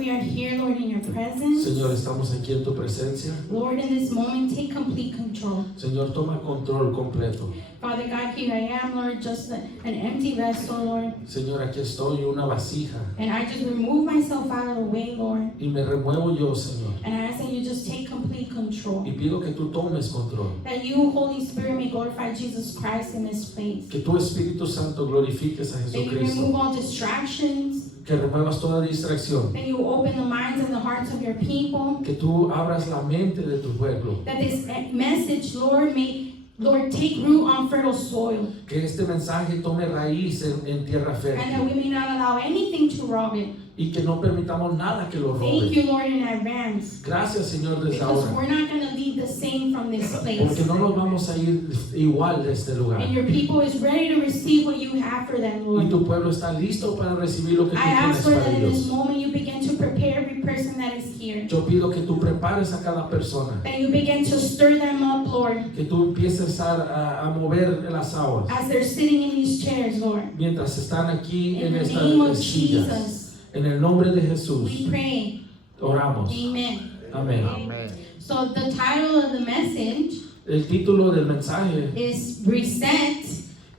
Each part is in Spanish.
we are here, Lord, in your presence. Señor, estamos aquí en tu presencia. Lord, in this moment, take complete control. Señor, toma control completo. Father God, here I am, Lord, just an empty vessel, Lord. Señor, aquí estoy, una vasija. And I just remove myself out of the way, Lord. Y me remuevo yo, Señor. And I ask that you just take complete control. Y pido que tú tomes control. That you, Holy Spirit, may glorify Jesus Christ in this place. Que tu Espíritu Santo glorifiques a That you Jesucristo. remove all distractions. Que remuevas toda distracción. That you open the minds and the hearts of your people. Que tú abras la mente de tu pueblo. That this message, Lord, may, Lord, take root on fertile soil. Que este mensaje tome raíz en tierra And that fértil. we may not allow anything to rob it. Y que no permitamos nada que lo Thank robe. you, Lord, in advance. Gracias, Señor, desde Because ahora. we're not going to leave the same from this Porque place. no nos vamos a ir igual de este lugar. And your people is ready to receive what you have for them, Y Lord. tu pueblo está listo para recibir lo que tú I ask, tienes Lord, para that in this ellos. moment you begin to prepare every person that is here. Yo pido que tú prepares a cada persona. That you begin to stir them up, Lord, Que tú empieces a mover las aguas. as they're sitting in these chairs, Lord. Mientras están aquí In en the estas name of sillas. Jesus, En el nombre de Jesús. we pray. Oramos. Amen. Amén. Amen. So the title of the message El título del mensaje is Reset,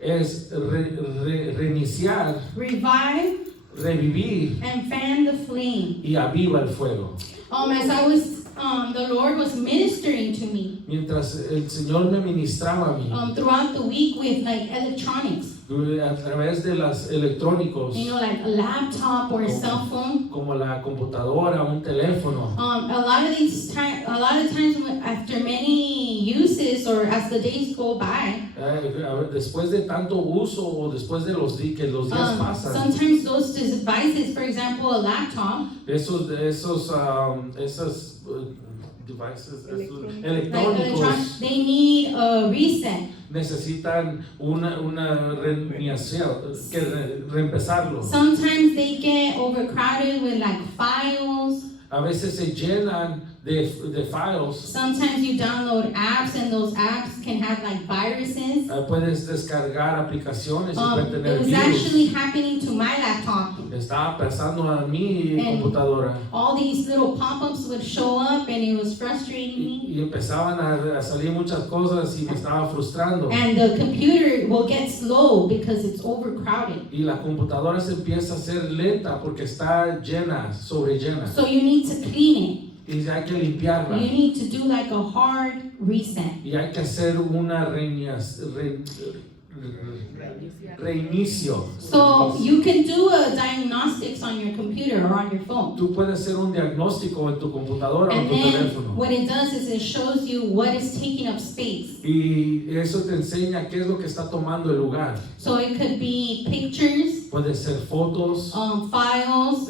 es reiniciar, Revive, revivir and Fan the Flame. y aviva el fuego. As I was, the Lord was ministering to me Mientras el Señor me ministraba a mí throughout the week with like electronics, a través de los electrónicos, like a laptop or a cell phone. como la computadora, un teléfono. A lot of times after many uses or as the days go by, Después de tanto uso o después de que los días pasan, sometimes those devices, for example, a laptop, esos devices, electrónicos they need a reset. necesitan una reiniciación, reempezarlo. Sometimes they get overcrowded with like files. A veces se llenan de files. Sometimes you download apps and those apps can have like viruses. Puedes descargar aplicaciones y pueden It tener was virus. actually happening to my laptop. Estaba pasando a mi And computadora all these little pop-ups would show up and it was frustrating me. y empezaban a salir muchas cosas y me estaba frustrando. And the computer will get slow because it's overcrowded. Y la computadora se empieza a hacer lenta porque está llena, sobrellena. So you need to clean Y hay que it. limpiarla. You need to do like a hard reset. Y hay que hacer una reinicio. So you can do a diagnostics on your computer or on your phone. Tú puedes hacer un diagnóstico en tu computadora o en And tu then teléfono. what it does is it shows you what is taking up space. Y eso te enseña qué es lo que está tomando el lugar. So it could be pictures, Puede ser fotos, files,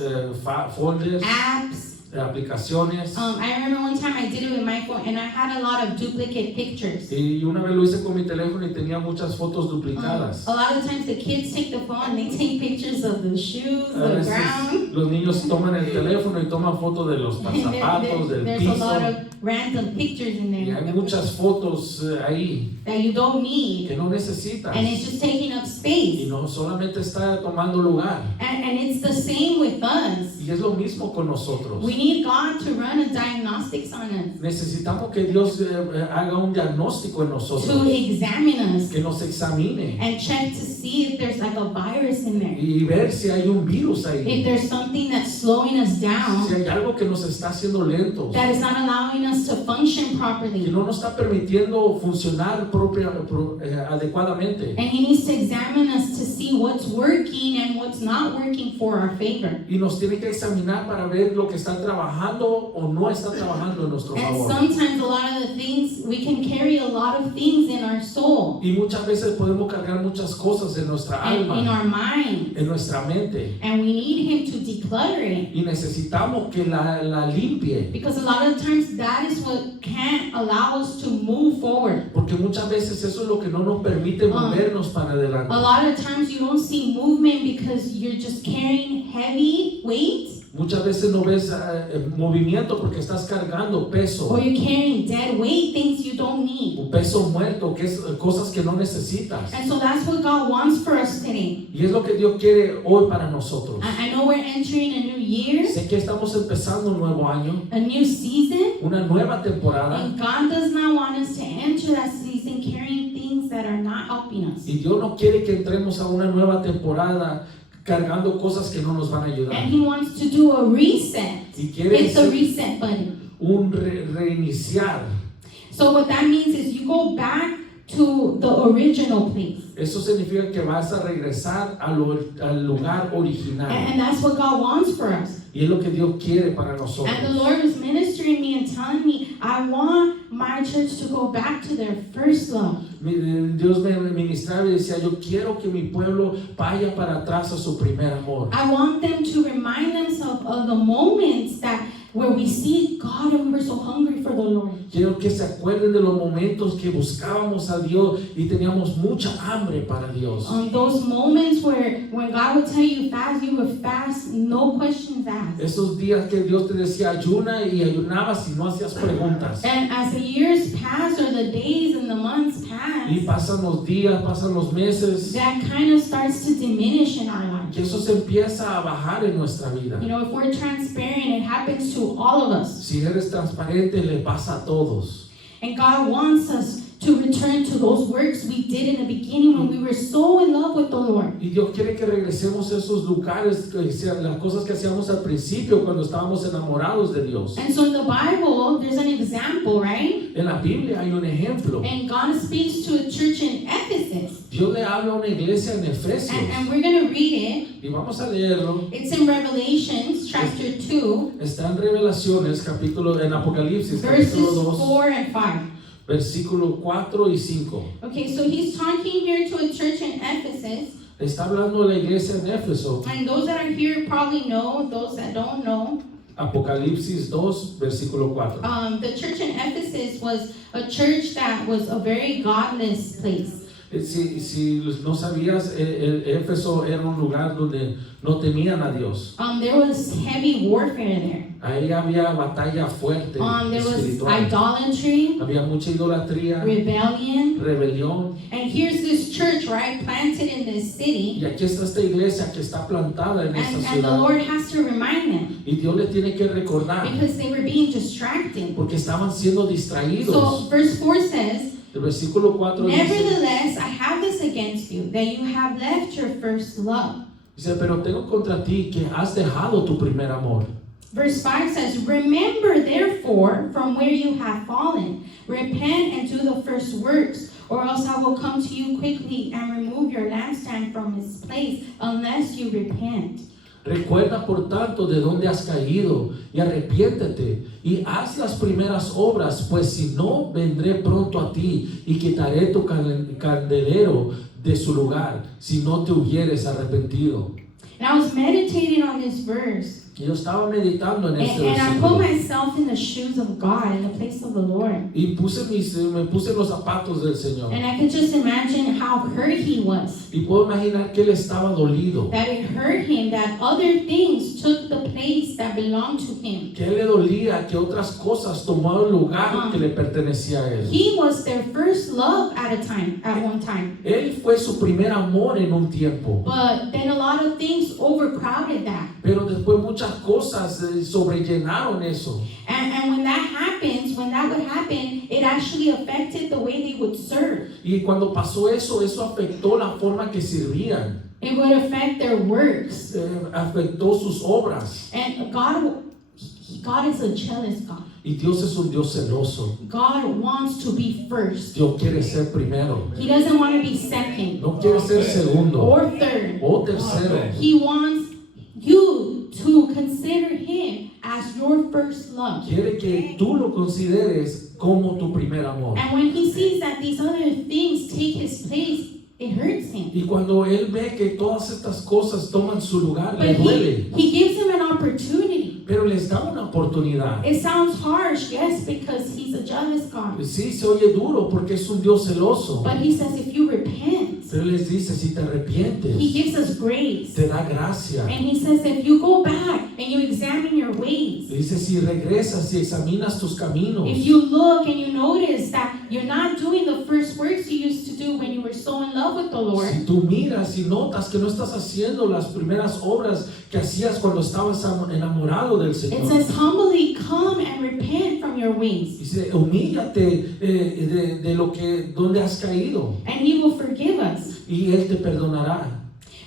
folders, apps. aplicaciones. I remember one time I did it with my phone and I had a lot of duplicate pictures. Y una vez lo hice con mi teléfono y tenía muchas fotos duplicadas. A lot of times the kids take the phone and they take pictures of the shoes, A the veces ground. los niños toman el teléfono y toman fotos de los And zapatos, del there's a lot piso. of random pictures in Y hay there muchas fotos ahí that you don't need. que no necesitas. And it's just taking up Y space. no solamente está tomando lugar. And it's the same with us. Y es lo mismo con nosotros. We need God to run a diagnostics on us, Necesitamos que Dios haga un diagnóstico en to nosotros. examine us Que nos examine. and check to see if there's like a virus in there. Y ver si hay un virus If ahí. there's something that's slowing us Si down, hay algo que nos está haciendo lentos. that is not allowing us to function Que properly. no nos está permitiendo funcionar adecuadamente. And He needs to examine us to see what's working and what's not working for our favor. Y nos tiene que examinar para ver lo que está trabajando o no está trabajando en nuestro And favor. sometimes a lot of the things, we can carry a lot of things in our soul, Y muchas veces podemos cargar muchas cosas en nuestra and in alma, our mind, en nuestra mente. and we need Him to declutter it. Y necesitamos que la limpie. Because a lot of times that is what can't allow us to move forward. Porque muchas veces eso es lo que no nos permite movernos para adelante. A lot of times you don't see movement because you're just carrying heavy weight, Muchas veces no ves movimiento porque estás cargando peso. or you're carrying dead weight, things you don't need. Un peso muerto, que es cosas que no necesitas. And so that's what God wants for us today. Y es lo que Dios quiere hoy para nosotros. I know we're entering a new year, Sé que estamos empezando un nuevo año, a new season, una nueva temporada. and God does not want us to enter that season carrying things that are not helping us. Y Dios no quiere que entremos a una nueva temporada cargando cosas que no nos van a ayudar. And He wants to do a reset. Y quiere Hit the hacer reset button. un reiniciar. So what that means is you go back to the original place. Eso significa que vas a regresar al lugar original. And that's what God wants for us. Y es lo que Dios quiere para nosotros. And the Lord was ministering me and telling me, I want my church to go back to their first love. Dios me ministraba y decía, yo quiero que mi pueblo vaya para atrás a su primer amor. I want them to remind themselves of the moments that where we see God and we're so hungry for the Lord. Quiero que se acuerden de los momentos que buscábamos a Dios y teníamos mucha hambre para Dios. Those moments where when God would tell you fast, you would fast, no questions asked. Esos días que Dios te decía ayuna y ayunabas y no hacías preguntas. And as the years pass or the days and the months pass, Y pasan los días, pasan los meses, that kind of starts to diminish in our lives. que eso se empieza a bajar en nuestra vida. You know, if we're transparent, it happens to all of us. Si eres transparente, le pasa a todos. And God wants us to return to those works we did in the beginning when we were so in love with the Lord. Y Dios quiere que regresemos a esos lugares, las cosas que hacíamos al principio cuando estábamos enamorados de Dios. And so in the Bible, there's an example, right? En la Biblia hay un ejemplo. And God speaks to a church in Ephesus. Dios le habla a una iglesia en Efesios. And we're going to read it. Y vamos a leerlo. It's in Revelations chapter 2, Está en Revelaciones, en Apocalipsis, verses capítulo 2, 4 and 5. versículos 4 y 5. Okay, so he's talking here to a church in Ephesus. Está hablando de la iglesia en Éfeso. And those that are here probably know, those that don't know. Apocalipsis 2, versículo 4. The church in Ephesus was a church that was a very godless place. Si no sabías, Éfeso era un lugar donde no temían a Dios. There was heavy warfare there. Ahí había batalla fuerte There was espiritual. idolatry, Había mucha idolatría, rebellion. rebelión. And here's this church, right, planted in this city. Y aquí está esta iglesia que está plantada en esta And the ciudad. Lord has to remind them Y Dios le tiene que recordar because they were being distracted. porque estaban siendo So distraídos. verse 4 says, El versículo 4 dice, nevertheless, I have this against you, that you have left your first love. dice, pero tengo contra ti que has dejado tu primer amor. Verse 5 says, remember therefore from where you have fallen, repent and do the first works, or else I will come to you quickly and remove your lampstand from its place, unless you repent. Recuerda por tanto de dónde has caído y arrepiéntete y haz las primeras obras, pues si no, vendré pronto a ti y quitaré tu candelero de su lugar, si no te hubieres arrepentido. And I was meditating on this verse. Y yo estaba meditando en este And I put versículo myself in the shoes of God, in the place of the Lord. y me puse los zapatos del Señor And I could just imagine how hurt he was. y puedo imaginar que él estaba dolido, That it hurt him, that other things took the place that belonged to him. que a él le dolía que otras cosas tomaron el lugar que le pertenecía a él. He was their first love at one time. Él fue su primer amor en un tiempo, But then a lot of things overcrowded that. pero después muchas cosas sobrellenaron eso. And when that would happen, it actually affected the way they would serve. Y cuando pasó eso, eso afectó la forma que sirvían, It would affect their works. afectó sus obras. And God is a jealous God. Y Dios es un Dios celoso. God wants to be first. Dios quiere ser primero, He doesn't want to be second no quiere ser segundo or third. o tercero. He wants you to consider him as your first love. Quiere que tú lo consideres como tu primer amor. And when he sees that these other things take his place, it hurts him. Y cuando él ve que todas estas cosas toman su lugar, le But duele. he gives him an opportunity. Pero les da una oportunidad. It sounds harsh, yes, because he's a jealous God. Sí, se oye duro porque es un Dios celoso. But he says, if you repent, Pero Él les dice, si te arrepientes, He gives us grace. te da gracia. And He says, if you go back and you examine your ways, Dice, si regresas y examinas tus caminos, if you look and you notice that you're not doing the first works you used to do when you were so in love with the Lord, si tú miras y notas que no estás haciendo las primeras obras que hacías cuando estabas enamorado del it Señor, says, humbly come and repent from your ways, dice, humíllate de lo que, donde has caído, and He will forgive us. y Él te perdonará.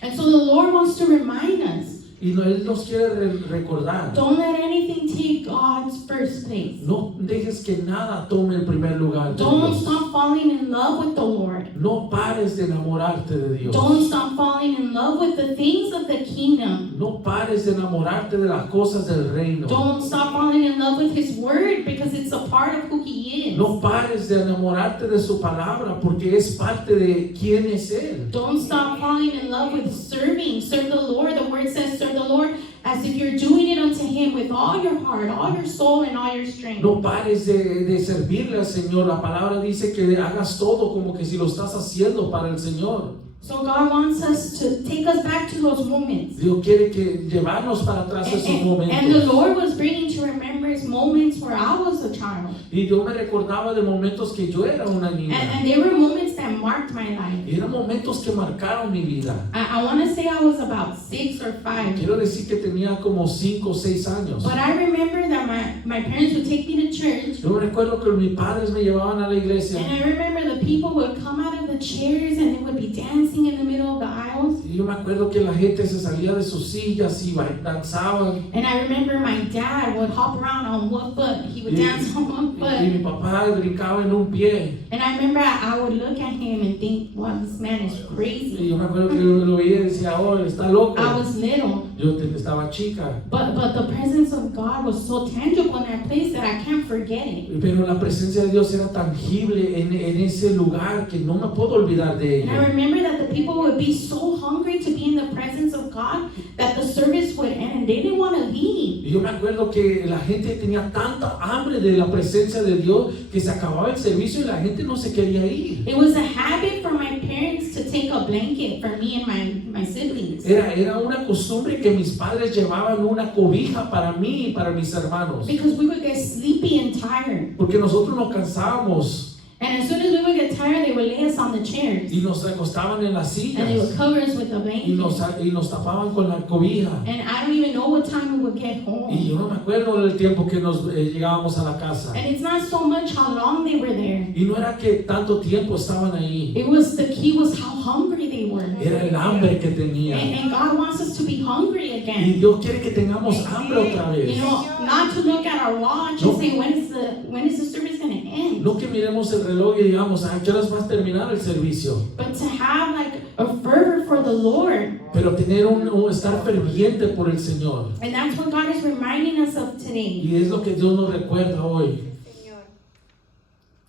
And so the Lord wants to remind us, Y Él nos quiere recordar, don't let anything take God's first place. no dejes que nada tome el primer lugar de Don't Dios. stop falling in love with the Lord. No pares de enamorarte de Dios. Don't stop falling in love with the things of the kingdom. No pares de enamorarte de las cosas del reino. Don't stop falling in love with His word because it's a part of who He is. No pares de enamorarte de su palabra porque es parte de quién es Él. Don't stop falling in love with serving. Serve the Lord. The word says serve the Lord as if you're doing it unto Him with all your heart, all your soul, and all your strength. No pares de servirle al Señor. La palabra dice que hagas todo como que si lo estás haciendo para el Señor. So God wants us to take us back to those moments. Dios quiere que llevarnos para atrás esos And the momentos. Lord was bringing to remembrance moments where I was a child. Y yo me recordaba de momentos que yo era una niña. And there were moments that marked my life. Y eran momentos que marcaron mi vida. I want to say I was about 6 or 5. Quiero decir que tenía como 5 o 6 años. But I remember that my parents would take me to church. Yo me recuerdo que mis padres me llevaban a la iglesia. And I remember the people would come out of the chairs and they would be dancing in the middle of the aisles. Y yo me acuerdo que la gente se salía de sus sillas y danzaban. And I remember my dad would hop around on one foot. He would dance on one Y mi foot. papá brincaba en un pie. And I remember I would look at him and think, wow, this man is Y crazy. yo me acuerdo que yo lo veía y decía, oh, está loco. I was little. Yo estaba chica. But the presence of God was so tangible in that place that I can't forget it. Pero la presencia de Dios era tangible en ese lugar que no me puedo olvidar de And I ella. remember that the people would be so hungry to be in the presence of God that the service would end and they didn't want to leave. Y yo me acuerdo que la gente tenía tanta hambre de la presencia de Dios que se acababa el servicio y la gente no se quería ir. It was a habit for my parents to take a blanket for me and my siblings. Era una costumbre que mis padres llevaban una cobija para mí y para mis hermanos. Because we would get sleepy and tired. Porque nosotros nos cansábamos And as soon as we would get tired, they would lay us on the chairs. y nos recostaban en las And they would sillas cover us with a y nos blanket. tapaban con la cobija. And I don't even know what time we would get Y home. yo no me acuerdo del tiempo que nos llegábamos a la casa. And it's not so much how long they were there. Y no era que tanto tiempo estaban ahí. It was the key was how hungry they were. Era el hambre que tenían. And God wants us to be hungry Y again. Dios quiere que tengamos hambre otra You vez. know, not to look at our watch and say, when is the service going to end? No que miremos el reloj y digamos, ¿a qué horas va a terminar el servicio? But to have like a fervor for the Lord. Pero tener estar ferviente por el Señor. And that's what God is reminding us of today. Y es lo que Dios nos recuerda hoy.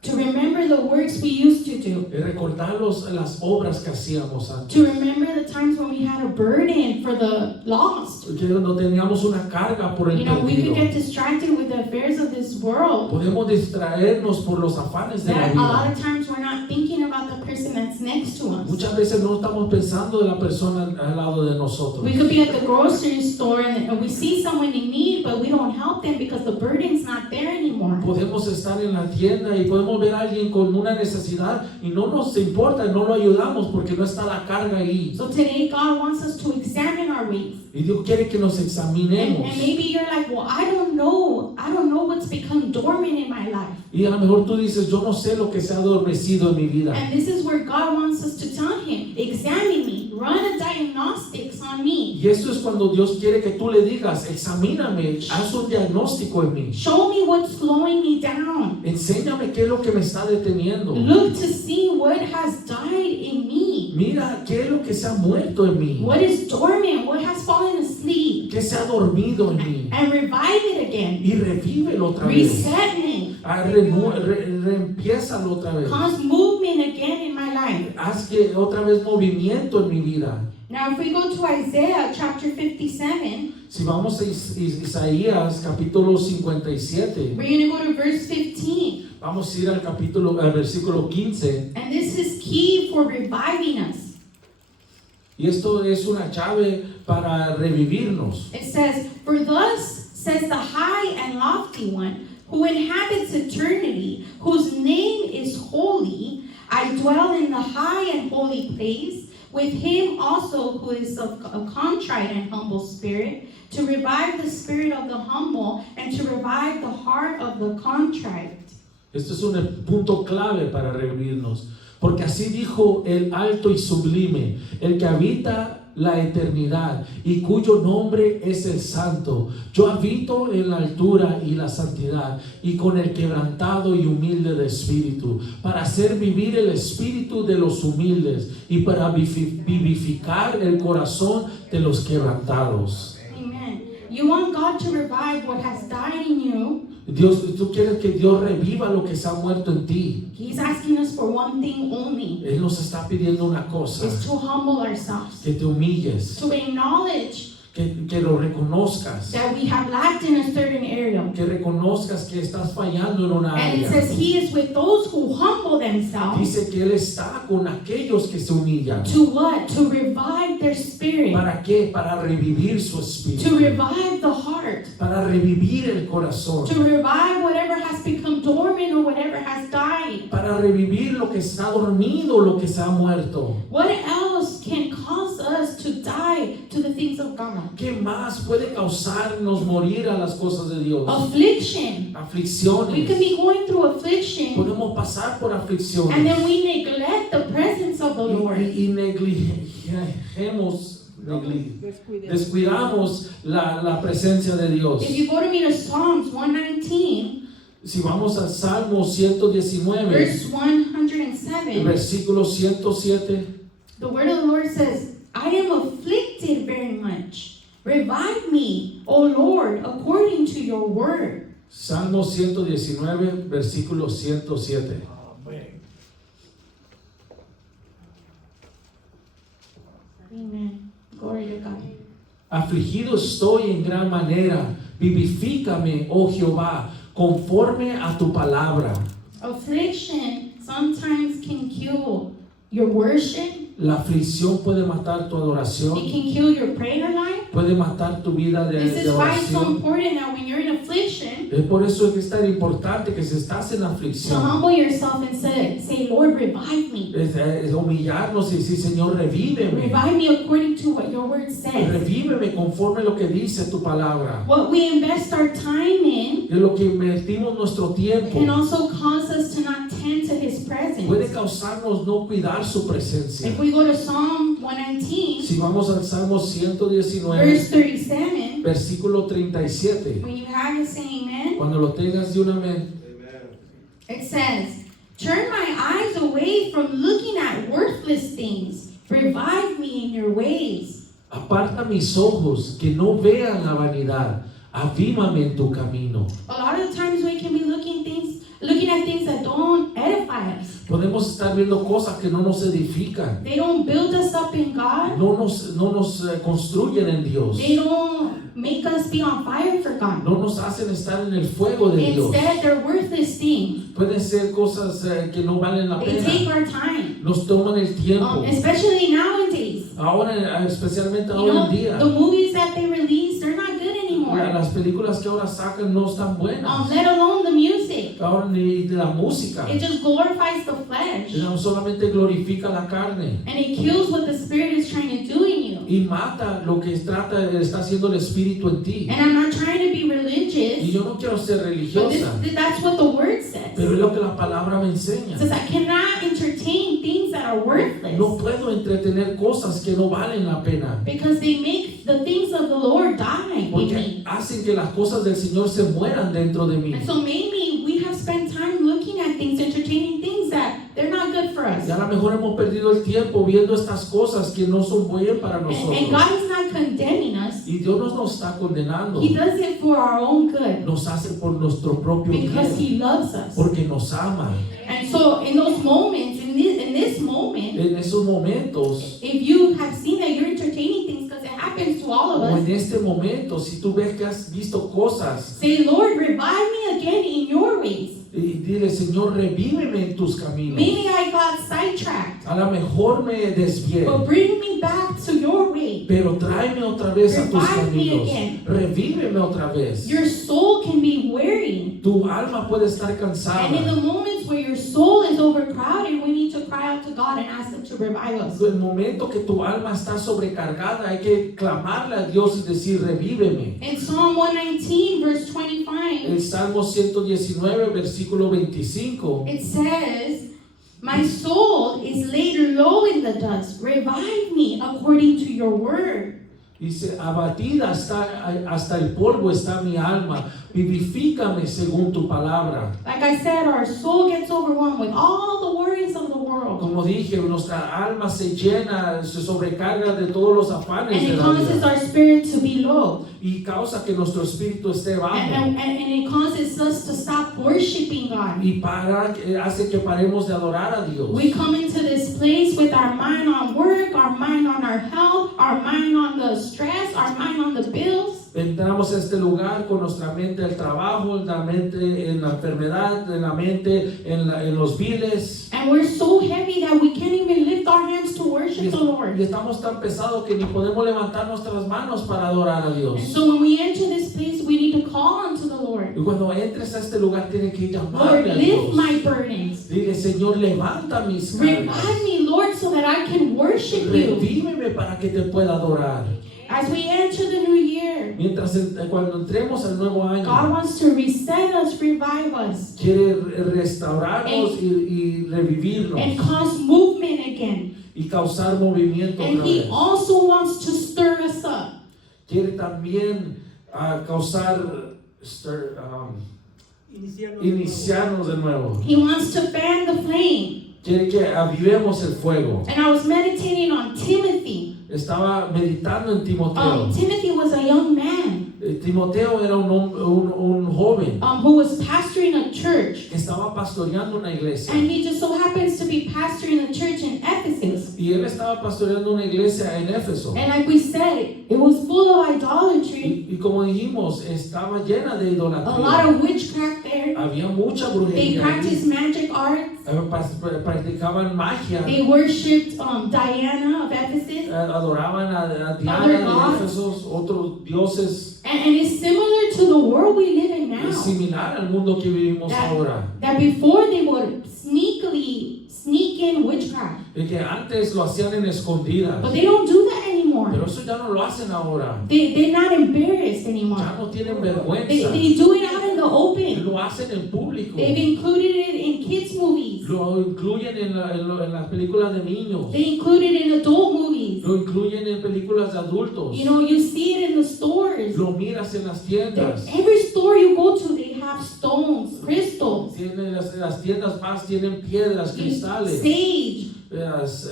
To remember the works we used to do. Es recordar las obras que hacíamos antes. To remember the times when we had a burden for the lost. Que no teníamos una carga por el You know, we perdido. could get distracted with the affairs of this world. Podemos distraernos por los afanes de la That a lot vida. of times we're not thinking about the person that's next to us. Muchas veces no estamos pensando de la persona al lado de nosotros. We could be at the grocery store and we see someone in need, but we don't help them because the burden's not there anymore. Podemos estar en la tienda y podemos ver a alguien con una necesidad y no nos importa, no lo ayudamos porque no está la carga ahí. So today God wants us to examine our ways. Y Dios quiere que nos examinemos. And maybe you're like, well, I don't know what's become dormant in my life. Y a lo mejor tú dices, yo no sé lo que se ha adormecido en mi vida. And this is where God wants us to tell Him, examine me, run a diagnostics on me. Y eso es cuando Dios quiere que tú le digas, examíname, haz un diagnóstico en mí. Show me what's slowing me down. Enséñame qué es lo que me está deteniendo. Look to see what has died in me. Mira qué es lo que se ha muerto en mí. What is dormant, what has fallen asleep. ¿Qué se ha dormido en mí? And revive it again. Y revívelo otra vez. Reset me. Reempiézalo otra vez. Cause movement again in my life. Haz que otra vez movimiento en mi vida. Now if we go to Isaiah chapter 57, Si vamos a Isaías capítulo 57, we're going to go to verse 15. vamos a ir al versículo 15. And this is key for reviving us. Y esto es una llave para revivirnos. It says, "For thus says the high and lofty one, who inhabits eternity, whose name is holy. I dwell in the high and holy place, with him also who is of a contrite and humble spirit, to revive the spirit of the humble, and to revive the heart of the contrite." Este es un punto clave para revivirnos. Porque así dijo el alto y sublime, el que habita la eternidad y cuyo nombre es el Santo. Yo habito en la altura y la santidad y con el quebrantado y humilde de espíritu, para hacer vivir el espíritu de los humildes y para vivificar el corazón de los quebrantados. Amen. You want God to revive what has died in you. Tú quieres que Dios reviva lo que se ha muerto en ti. He's asking us for one thing only, Él nos está pidiendo una cosa, is to humble ourselves, que te humilles, to acknowledge que lo reconozcas, that we have lacked in a certain area. que reconozcas que estás fallando en una And it área. says he is with those who humble themselves. Dice que Él está con aquellos que se humillan. To what? To revive their spirit. ¿Para qué? Para revivir su To espíritu, revive the heart. para revivir el corazón, To revive whatever has become dormant or whatever has died. para revivir lo que está dormido, lo que se ha muerto. What else can cause us to die to the things of God? ¿Qué más puede causarnos morir a las cosas de Dios? Affliction. We can Aflicciones. be going through affliction, Podemos pasar por and aflicciones then we neglect the presence of the Lord. y descuidamos la presencia de Dios. If you go to me to Psalms 119, Si vamos al Salmo 119, verse 107, versículo 107, the word of the Lord says, "I am afflicted very much. Revive me, O Lord, according to your word." Salmo 119, versículo 107. Amen. Glory to God. Afligido estoy en gran manera, vivifícame, oh Jehová, conforme a tu palabra. Affliction sometimes can kill your worship. La aflicción puede matar tu adoración, It can kill your prayer life. puede matar tu vida This de is why it's so oración. important that when you're in affliction, Es por eso que es tan importante que si estás en to aflicción, humble yourself and say, "Lord, revive me. es humillarnos y decir, Señor, revíveme. Revive me according to what your word says." Revíveme conforme a lo que dice tu palabra. What we invest our time in Es lo que invertimos nuestro tiempo. can also cause us to not tend to his presence. Puede causarnos no cuidar su presencia. If we go to Psalm 119, Si vamos al Salmo 119, verse 37, versículo 37, when you have it, say amen. cuando lo tengas de una vez, It says, "Turn my eyes away from looking at worthless things. Revive me in your ways." aparta mis ojos que no vean la vanidad, avívame en tu camino. A lot of times we can be looking at things that don't edify us. Podemos estar viendo cosas que no nos edifican, They don't build us up in God. no nos construyen en Dios, They don't make us be on fire for God. no nos hacen estar en el fuego de Dios. Instead, they're worthless things. Pueden ser cosas que no valen la They take pena, our time, nos toman el tiempo. especially nowadays. Ahora, especialmente You ahora en know, día, the movies that they release, they're not good anymore. las películas que ahora sacan no están buenas. Let alone the music. Ahora ni la música, It just glorifies the flesh. no solamente glorifica la carne And it kills what the Spirit is trying to do in you. y mata lo que está haciendo el Espíritu en ti. And I'm not trying to be Y religious, yo no quiero ser but religiosa, that's what the Word says. pero es lo que la palabra me enseña. It says I cannot entertain things that are worthless No puedo entretener cosas que no valen la pena, because they make the things of the Lord die in porque me. hacen que las cosas del Señor se mueran dentro de mí. And so maybe we have spent time looking at things, entertaining things that they're not good for us. Y a lo mejor hemos perdido el tiempo viendo estas cosas que no son buenas para And nosotros. God is not condemning us. Y Dios no nos está condenando, He does it for our own good nos hace por nuestro propio because bien, He loves us. porque nos ama. And so in those moments, in this moment, En esos momentos, if you have seen that you're entertaining things because it happens happens to all of O en us, este momento, si tú ves que has visto cosas, say, Lord, revive me again in your ways. y dile, Señor, revíveme en tus caminos. Maybe I got sidetracked, A lo mejor me desvié, but bring me back to your way. pero tráeme otra vez a tus Revive me caminos. again. Revíveme otra vez. Your soul can be weary. Tu alma puede estar And in cansada. the moments where your soul is overcrowded, we need to cry out to God and ask Him to revive us. El momento que tu alma está sobrecargada, hay que clamarle a Dios y decir, revíveme. In Psalm 119, verse 25, El Salmo 119, versículo 25, it says, my soul is laid low in the dust. Revive me according to your word. dice, abatida hasta el polvo está mi alma, vivifícame según tu palabra. Like I said, our soul gets overwhelmed with all the worries of the world. Como dije, nuestra alma se llena, se sobrecarga de todos los afanes And de it la causes vida our spirit to be low. y causa que nuestro espíritu esté bajo And it causes us to stop worshiping God. y hace que paremos de adorar a Dios. We come into this place with our mind on work, our mind on our health, our mind on the stress, our mind on the bills. Entramos a este lugar con nuestra mente en el trabajo, en la mente en la enfermedad, en la mente en los biles. And we're so heavy that we can't even lift our hands to worship the Y Lord. estamos tan pesados que ni podemos levantar nuestras manos para adorar a And Dios. so when we enter this place, we need to call unto the Lord. Y cuando entres a este lugar, tienes que Lord, llamarle a lift Dios. my burdens. Dile, Señor, levanta mis Revive cargas. me, Lord, so that I can worship you. Revíveme para que te pueda adorar. As we enter the new year, Cuando entremos al nuevo God año, wants to reset us, revive us, quiere restaurarnos y revivirnos and cause movement again. y causar movimiento And otra He vez. also wants to stir us up. Quiere también iniciarnos de nuevo. He wants to fan the flame. Quiere que avivemos el fuego. And I was meditating on Timothy. Estaba meditando en Timoteo. Timothy was a young man Timoteo era un joven who was pastoring a church. que estaba pastoreando una iglesia. And he just so happens to be pastoring a church in Ephesus. Y él estaba pastoreando una iglesia en Éfeso. And like we said, it was full of idolatry, Y como dijimos, estaba llena de a lot idolatría. of witchcraft there. Había mucha They brujería. practiced magic arts. Practicaban magia. They worshipped Diana of Ephesus. Adoraban a Other Diana de gods. Éfeso, otros dioses. And it's similar to the world we live in now. Es similar al mundo que vivimos ahora. That before they would sneakily sneak in witchcraft. De que antes lo hacían en escondidas. But they don't do that anymore. Pero eso ya no lo hacen ahora. They're not embarrassed anymore. Ya no tienen vergüenza. They do it out in the open. Lo hacen en público. They've included it in kids' movies. Lo incluyen en las películas de niños. They include it in adult movies. Lo incluyen en películas de adultos. You know, you see it in the stores. Lo miras en las tiendas. Every store you go to, they have stones, crystals, Tienen las tiendas más tienen piedras, cristales, sage,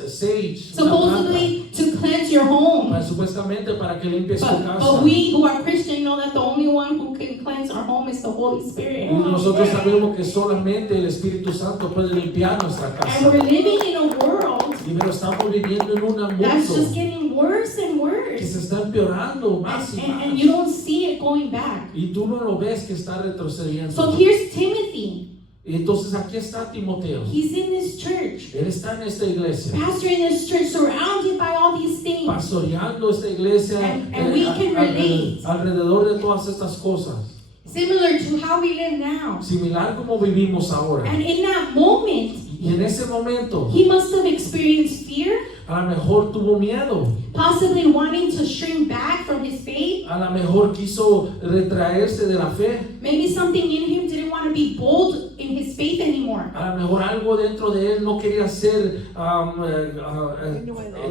sage, supposedly to cleanse your home. supuestamente para que limpies tu casa. But we who are Christian know that the only one who can cleanse our home is the Holy Spirit. Y nosotros sabemos que solamente el Espíritu Santo puede limpiar nuestra And casa. we're living in a world Pero estamos viviendo en un that's just mundo getting worse and que worse. se está empeorando más y And you más. don't see it going back. Y tú no lo ves que está retrocediendo. So here's Timothy. Entonces aquí está Timoteo. He's in this church, Él está en esta iglesia, pastoring this church, surrounded by all these things. pastoreando esta iglesia And we can relate. alrededor de todas estas cosas. Similar to how we live now. Similar como vivimos ahora. And in that moment, Y en ese momento, he must have experienced fear, a lo mejor tuvo miedo. possibly wanting to shrink back from his faith. A lo mejor quiso retraerse de la fe. Maybe something in him didn't want to be bold in his faith anymore. A lo mejor algo dentro de él no quería ser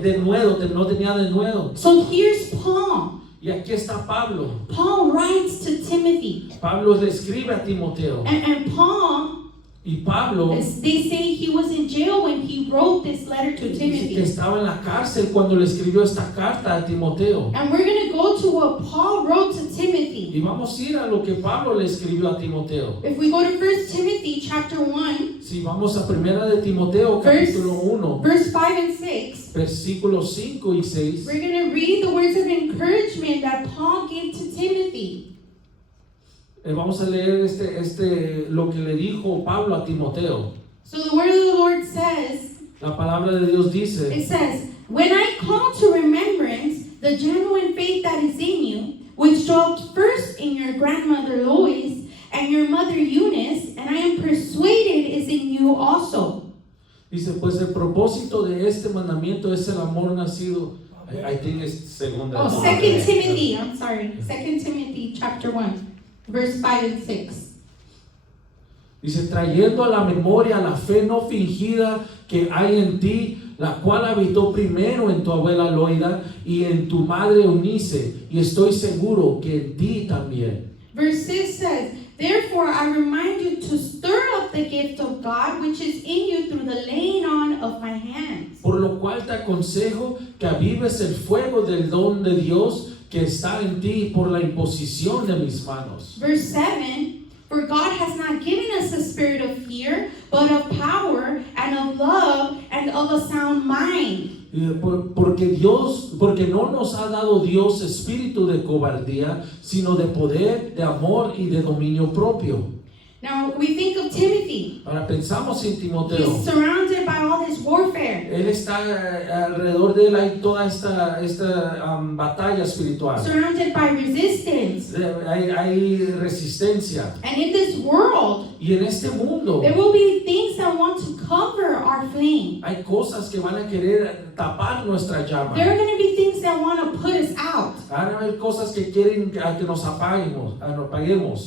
de nuevo, no tenía de nuevo. So here's Paul. Y aquí está Pablo. Paul writes to Timothy. Pablo le escribe a Timoteo. And Paul Y Pablo As they say he was in jail when he wrote this letter to dice que Timothy. estaba en la cárcel cuando le escribió esta carta a Timoteo. And we're going to go to what Paul wrote to Y Timothy. vamos a ir a lo que Pablo le escribió a Timoteo. If we go to 1 Timothy chapter 1, Si vamos a primera de Timoteo capítulo 1, verse 5 and 6, versículos 5 y 6, we're going to read the words of encouragement that Paul gave to Timothy. vamos a leer lo que le dijo Pablo a Timoteo. So the word of the Lord says, La palabra de Dios dice, it says, "When I call to remembrance the genuine faith that is in you, which dwelt first in your grandmother Lois and your mother Eunice, and I am persuaded is in you also." dice, pues el propósito de este mandamiento es el amor nacido. I think it's segunda. Oh, 2 Timothy, I'm sorry. 2 Timothy chapter 1, verse 5 and 6. Dice, trayendo a la memoria la fe no fingida que hay en ti, la cual habitó primero en tu abuela Loida y en tu madre Eunice, y estoy seguro que en ti también. Verse 6 says, "Therefore I remind you to stir up the gift of God which is in you through the laying on of my hands." Por lo cual te aconsejo que avives el fuego del don de Dios que está en ti por la imposición de mis manos. Verse 7, "For God has not given us a spirit of fear, but of power and of love and of a sound mind." Porque no nos ha dado Dios espíritu de cobardía, sino de poder, de amor y de dominio propio. Now we think of Timothy. Ahora pensamos en Timoteo. He's surrounded by all this warfare. Él está alrededor de él, hay toda esta batalla espiritual. Surrounded by resistance. Hay resistencia. And in this world, Y en este mundo there will be things that want to cover our flame. hay cosas que van a querer tapar nuestra llama. There are going to be things that want to put us out. Van a haber cosas que quieren que nos apaguemos.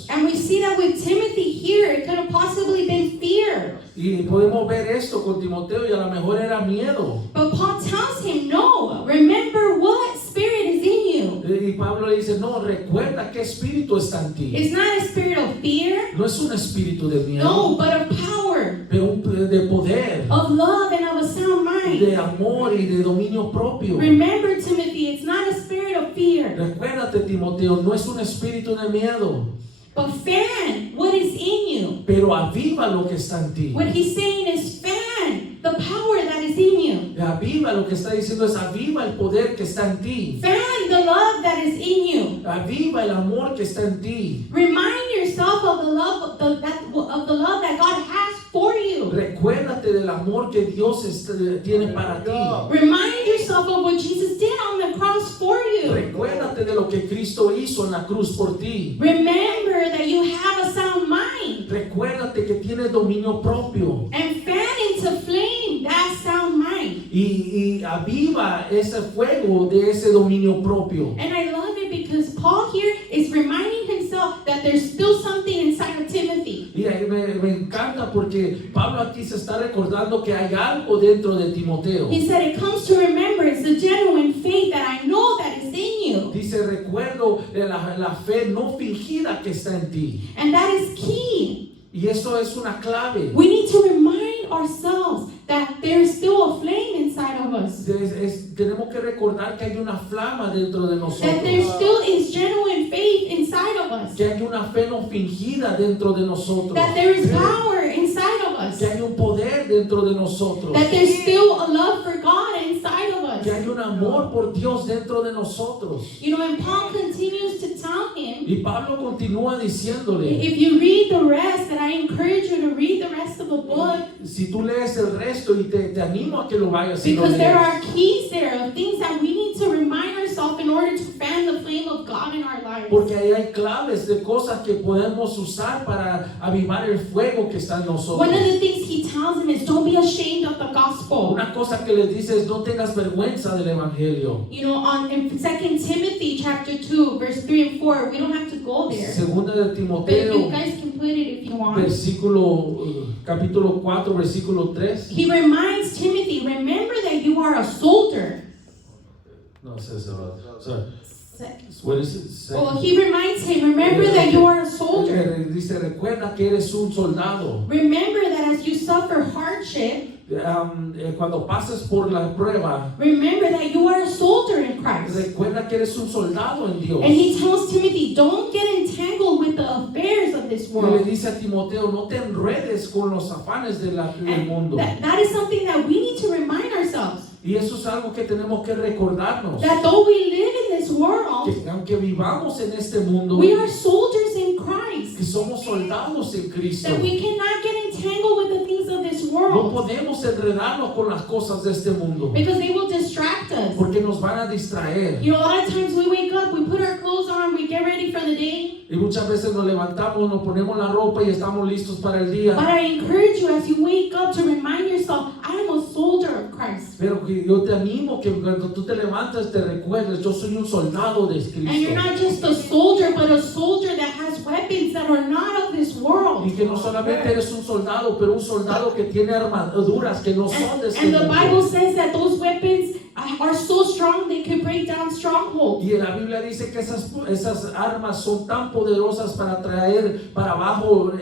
And we see that with Timothy here, it could have possibly been fear. Y podemos ver esto con Timoteo y a lo mejor era miedo. But Paul tells him, no, remember what spirit is in you. Y Pablo le dice, no, recuerda qué espíritu está en ti. It's not a spirit of fear, No es un espíritu de miedo, no, but of power, pero de poder, of love, and of a sound mind. de amor y de dominio propio. Remember, Timothy, it's not a spirit of fear, Recuérdate, Timoteo, no es un espíritu de miedo, but fan what is in you. pero aviva lo que está en ti. What he's saying is fan the power that is in you. Aviva, lo que está diciendo es aviva el poder que está en ti. Fan the love that is in you. Aviva el amor que está en ti. Remind yourself of the love that God has for you. Recuérdate del amor que Dios tiene para ti. Remind yourself of what Jesus did on the cross for you. Recuérdate de lo que Cristo hizo en la cruz por ti. Remember that you have a sound mind. Recuérdate que tienes dominio propio. And fan into flame that sound mind. Y aviva ese fuego de ese dominio propio. And I love it because Paul here is reminding himself that there's still something inside of Timothy. Y me encanta porque Pablo aquí se está recordando que hay algo dentro de Timoteo. He said it comes to remembrance the genuine faith that I know that is in you. Dice, recuerdo la fe no fingida que está en ti. And that is key. Y eso es una clave. We need to remind ourselves that there is still a flame inside of us. Tenemos que recordar que hay una flama dentro de That there nosotros. still is genuine faith inside of us. Que hay una fe no fingida dentro de nosotros. That there is power inside of us. Que hay un poder dentro de nosotros. That there's still a love for God inside of us. Que hay un amor por Dios dentro de nosotros. You know, and Paul continues to tell him, Y Pablo continúa diciéndole, if you read the rest, and I encourage you to read the rest of the book, si tú lees el resto y te animo a que lo vayas y lo because there leas. are keys there of things that we need to remind ourselves in order to fan the flame of God in our lives. Porque ahí hay claves de cosas que podemos usar para avivar el fuego que está en nosotros. One of the things he tells him is don't be ashamed of the gospel. Una cosa que les dice es no tengas vergüenza del evangelio. You know, in 2 Timothy chapter 2, verse 3 and 4, we don't have to go there. Segunda de But you Timoteo, guys can put it if you want. capítulo 4, versículo 3. He reminds Timothy, remember that you are a soldier. No sé, sorry. What is it? Well, he reminds him, remember that you are a soldier. Dice, recuerda que eres un soldado. Remember that as you suffer hardship, Cuando pases por la prueba, remember that you are a soldier in Christ. recuerda que eres un soldado en Dios. And he tells Timothy, don't get entangled with the affairs of this Y le world. dice a Timoteo, no te enredes con los afanes del mundo. That is something that we need to remind ourselves. Y eso es algo que tenemos que recordarnos. That though we live in this world, Que aunque vivamos en este mundo, we are soldiers in Christ. que somos soldados en Cristo, That we cannot get entangled with the things of this no world. podemos enredarnos con las cosas de este mundo, Because they will distract us. porque nos van a distraer. You know, a lot of times we wake up, we put our clothes on, we get ready for the day. Y muchas veces nos levantamos, nos ponemos la ropa y estamos listos para el día. But I encourage you as you wake up to remind yourself, I am a soldier of Christ. Pero que yo te animo que cuando tú te levantas te recuerdes, yo soy un soldado de And you're Cristo. not just a soldier, but a soldier that has weapons that are not of this world. Y que no solamente eres un soldado, pero un soldado que tiene armaduras que no son de este And the Bible mundo. says that those weapons are so strong they can break down strongholds. Y la Biblia dice que esas armas son tan poderosas para traer para abajo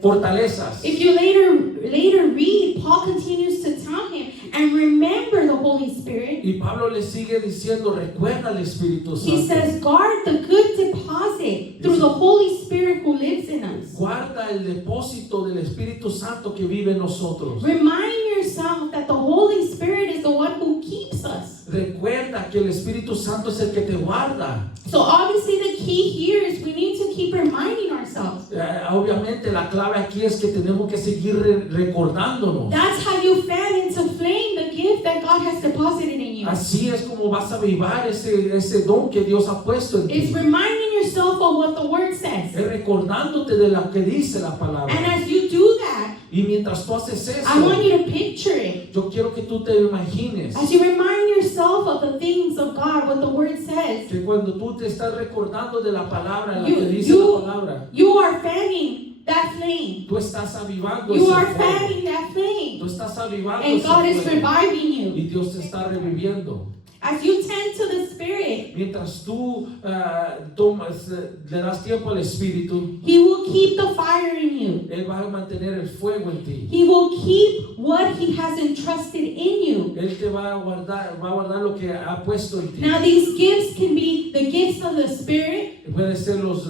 fortalezas. If you later read, Paul continues to tell him, and remember the Holy Spirit. Y Pablo le sigue diciendo, recuerda al Espíritu He Santo. says, guard the good deposit through the Holy Spirit who lives in us. Guarda el depósito del Espíritu Santo que vive en nosotros. Remind yourself that the Holy Spirit is the one who keeps us. Recuerda que el Espíritu Santo es el que te guarda. So obviously the key here is we need to keep reminding ourselves. Obviamente la clave aquí es que tenemos que seguir recordándonos. That's how you fan into flame the gift that God has deposited in you. Así es como vas a avivar ese don que Dios ha puesto en It's ti. reminding yourself of what the Word says. Es recordándote de lo que dice la And palabra. as you do that, Y mientras tú haces I want eso, you to picture it. yo quiero que tú te imagines As you remind yourself of the things of God, what the Word says, que cuando tú te estás recordando de la palabra, lo You- que dice you- la palabra, you are fanning that flame. tú estás avivando You ese are fuego. fanning that flame. Tú estás avivando And ese God is fuego. reviving Y you. Dios te está reviviendo. As you tend to the Spirit, Mientras tú le das tiempo al Espíritu, He will keep the fire in you. Él va a mantener el fuego en ti. He will keep what He has entrusted in you. Él te va a guardar lo que ha puesto en ti. Now, these gifts can be the gifts of the Spirit. Puede ser los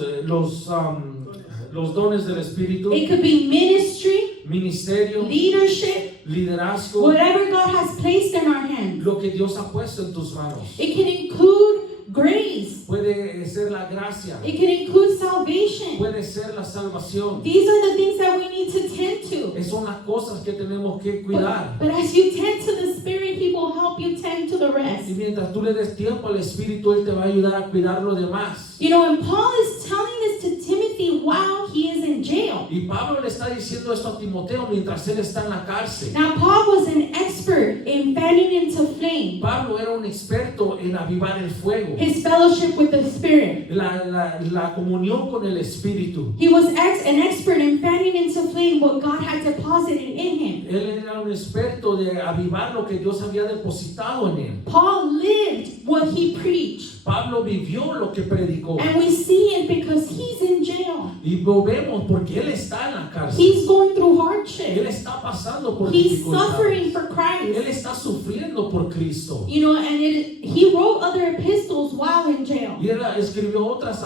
dones del Espíritu, It could be ministry, ministerio, leadership, liderazgo, whatever God has placed in our hands. lo que Dios ha puesto en tus manos. It can include grace. Puede ser la gracia, It can include salvation. puede ser la salvación. These are the things that we need to tend to. Son las cosas que tenemos que cuidar. But as you tend to the Spirit, He will help you tend to the Y rest. mientras tú le des tiempo al Espíritu, Él te va a ayudar a cuidar lo demás. You know, and Paul is telling this to Timothy while he is in jail. Y Pablo le está diciendo esto a Timoteo mientras él está en la cárcel. Now, Paul was an expert in fanning into flame Pablo era un experto en avivar el fuego, his fellowship with the Spirit. la comunión con el Espíritu. He was an expert in fanning into flame what God had deposited in him. Él era un experto de avivar lo que Dios había depositado en él. Paul lived what he preached. Pablo vivió lo que predicó. And we see it because he's in jail. Y lo vemos porque él está en la cárcel. He's going through Él hardship. está pasando por He's dificultades. suffering for Él Christ. está sufriendo por Cristo. You know, and he wrote other epistles while in jail. Y él escribió otras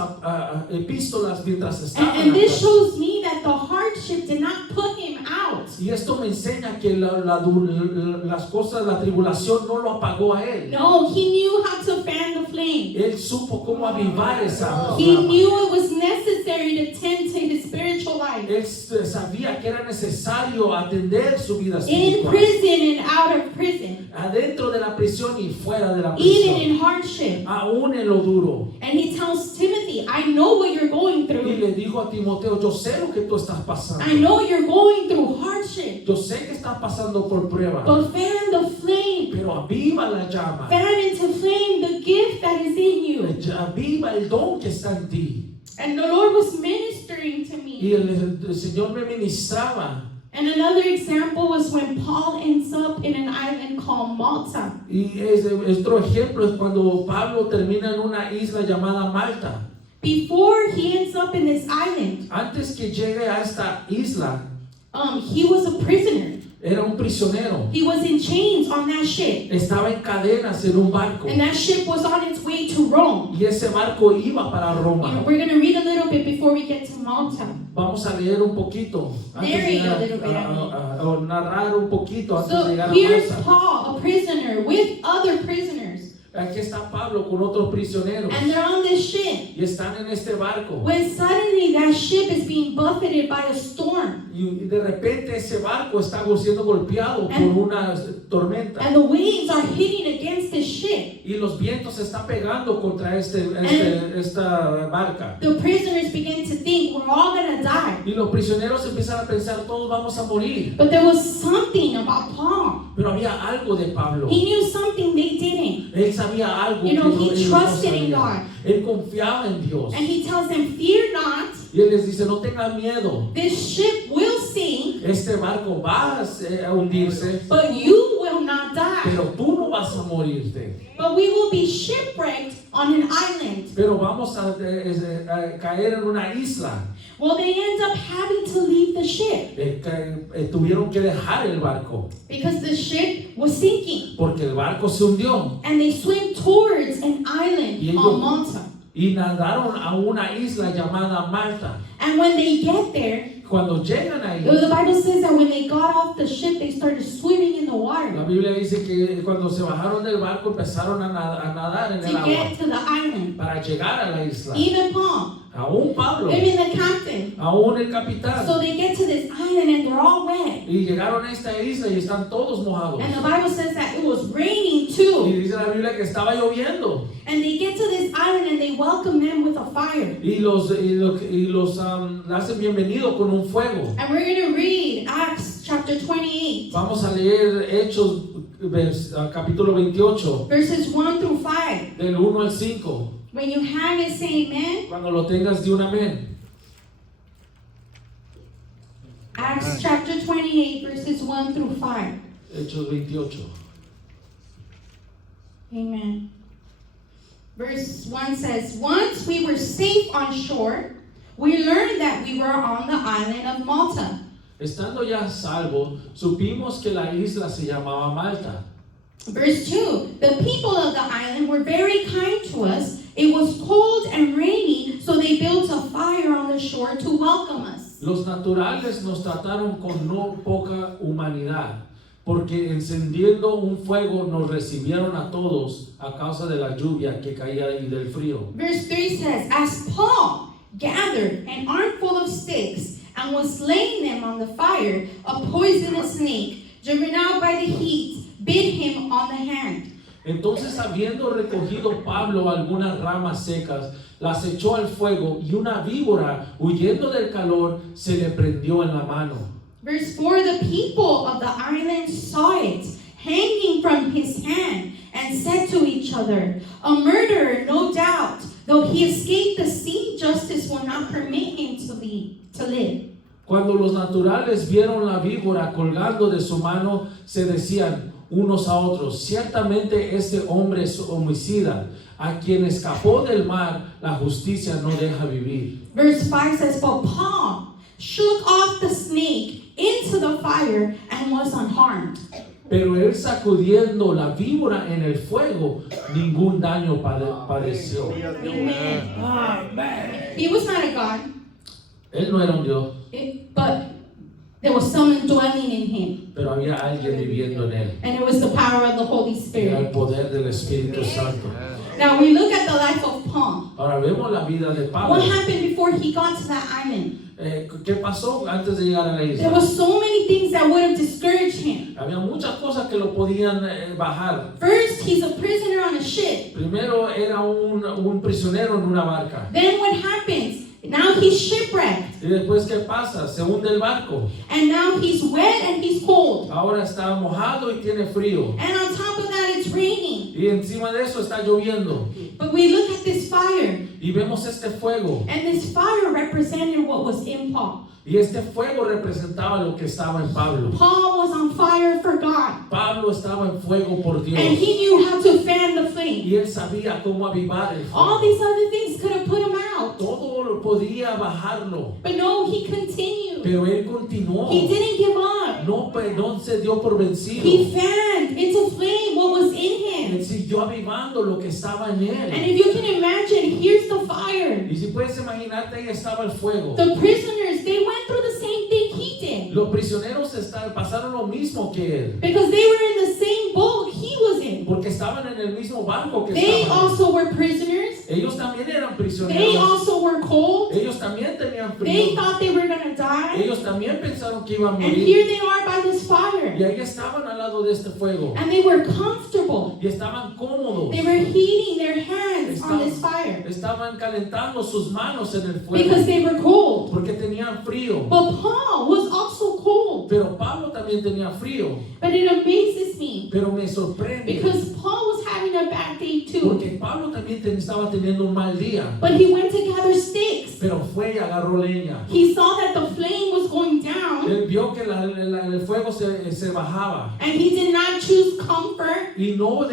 epístolas mientras estaba en And la this cárcel. shows me that the hardship did not put him out. Y esto me enseña que las cosas, la tribulación no lo apagó a él. No, he knew how to fan the flame. Él supo cómo avivar esa He llama. knew it was necessary to tend to his spiritual life. Él sabía que era necesario atender su vida In espiritual. prison and out of prison. Adentro de la prisión y fuera de la Even prisión. in hardship. Aún en lo duro. And he tells Timothy, I know what you're going Y through. le dijo a Timoteo, yo sé lo que tú estás pasando. I know you're going through hardship. Yo sé que estás pasando por prueba. But fan the flame. Pero aviva la llama. Fan into flame the gift that is in you. Aviva el don que está en ti. And the Lord was ministering to Y me. el Señor me ministraba. And another example was when Paul ends up in an island called Malta. Y otro ejemplo es cuando Pablo termina en una isla llamada Malta. Before he ends up in this island, Antes que llegue a esta isla, he was a prisoner. era un prisionero. He was in chains on that ship. Estaba en cadenas en un barco. And that ship was on its way to Rome. Y ese barco iba para Roma. We're going to read a little bit before we get to Malta. Vamos a leer un poquito. Antes de Narrate a llegar little bit, I mean. o narrar un poquito antes de So llegar a here's Malta. Paul, a prisoner, with other prisoners. Aquí está Pablo con otros prisioneros. And they're on this ship. Y están en este barco. When suddenly that ship is being buffeted by a storm. Y de repente ese barco está siendo golpeado por una tormenta. And the waves are hitting against the ship. Y los vientos se están pegando contra esta barca. The prisoners begin to think we're all going to die. Y los prisioneros empiezan a pensar, todos vamos a morir. But there was something about Paul. Pero había algo de Pablo. He knew something they didn't. Él sabía algo You know, que he ellos no trusted in sabían. God. Él confiaba en Dios. And he tells them, fear not, Y él les dice, no tengan miedo. this ship will sink, Este barco va a hundirse, but you will not die. pero tú no vas a morirte. But we will be shipwrecked on an island. Pero vamos a caer en una isla. Well, they end up having to leave the ship Tuvieron que dejar el barco because the ship was sinking. porque el barco se hundió. And they swim towards an island Y ellos- on Malta. Y nadaron a una isla llamada Malta. And when they get there, Cuando llegan ahí, the Bible says that when they got off the ship, they started swimming in the la water Biblia dice que cuando se bajaron del barco empezaron a nadar en el to agua get to the island. para llegar a la isla. Even Paul, Aún Pablo, even the captain. aún el capitán. So they get to this island and they're all wet. Y llegaron a esta isla y están todos mojados. And the Bible says that it was raining Y too. dice la Biblia que estaba lloviendo. And they get to this island and they welcome them with a fire. Y los hacen bienvenido con un fuego. And we're going to read Acts chapter 28, Vamos a leer Hechos capítulo 28, verses 1 through 5. del 1 al 5. When you have it, say amen. Cuando lo tengas, di un amén. Acts chapter 28, verses 1 through 5. Hechos 28. Amen. Verse 1 says, once we were safe on shore, we learned that we were on the island of Malta. Estando ya a salvo, supimos que la isla se llamaba Malta. Verse 2, the people of the island were very kind to us. It was cold and rainy, so they built a fire on the shore to welcome us. Los naturales nos trataron con no poca humanidad, porque encendiendo un fuego nos recibieron a todos a causa de la lluvia que caía y del frío. Verse 3 says, as Paul gathered an armful of sticks and was laying them on the fire, a poisonous snake, driven out by the heat, bit him on the hand. Entonces, habiendo recogido Pablo algunas ramas secas, las echó al fuego y una víbora, huyendo del calor, se le prendió en la mano. Verse 4, the people of the island saw it, hanging from his hand, and said to each other, a murderer, no doubt, though he escaped the sea, justice will not permit him to live. Cuando los naturales vieron la víbora colgando de su mano, se decían unos a otros, ciertamente este hombre es homicida, a quien escapó del mar, la justicia no deja vivir. Verse 5 says, but Paul shook off the snake into the fire and was unharmed. Pero él, sacudiendo la víbora en el fuego, ningún daño padeció. Amen. He was not a God, Él no era un Dios, but there was someone dwelling in him. pero había alguien viviendo en él. And it was the power of the Holy Era el Spirit. poder del Espíritu Santo. Now we look at the life of Paul. Ahora vemos la vida de What Pablo. happened before he got to that island? ¿Qué pasó antes de llegar a la There isla? were so many things that would have discouraged him. Había muchas cosas que lo podían bajar. First, he's a prisoner on a ship. Primero era un prisionero en una barca. Then what happens? Now he's shipwrecked. Y después, ¿qué pasa? Se hunde el barco. And now he's wet and he's cold. Ahora está mojado y tiene frío. And on top of that, it's raining. Y encima de eso está lloviendo. But we look at this fire, y vemos este fuego. and this fire represented what was in Paul. Y este fuego representaba lo que estaba en Pablo. Paul was on fire for God, Pablo estaba en fuego por Dios. and he knew how to fan the flame. Y él sabía cómo avivar el All fuego. these other things could have put him out, Todo lo podía bajarlo. but no, he continued. Pero él continuó. He didn't give up. No se dio por vencido. He fanned into flame what was in Él him. siguió avivando lo que estaba en And él. if you can imagine, here's the fire. Y si puedes imaginarte, ahí estaba el fuego. The prisoners, they went through the same thing he did. Los prisioneros pasaron lo mismo que él. Because they were in the same boat he was in. Porque estaban en el mismo barco que They estaban. also were prisoners. Ellos también eran They prisioneros. also were cold. Ellos también tenían They frío. thought they were going to die. Ellos también pensaron que iban a And morir. here they are by this Y fire. ahí estaban al lado de este fuego. And they were comfortable. Y estaban cómodos. They were heating their hands on this fire Estaban calentando sus manos en el because fuego. they were cold. Porque tenían frío. But Paul was also cold. Pero Pablo también tenía frío. But it amazes me Pero me sorprende. because Paul was having a bad day too. Porque Pablo también estaba teniendo un mal día. But he went to gather sticks. Pero fue y agarró leña. He saw that the flame was going down, Él vio que el fuego se bajaba. and he did not choose comfort. Y no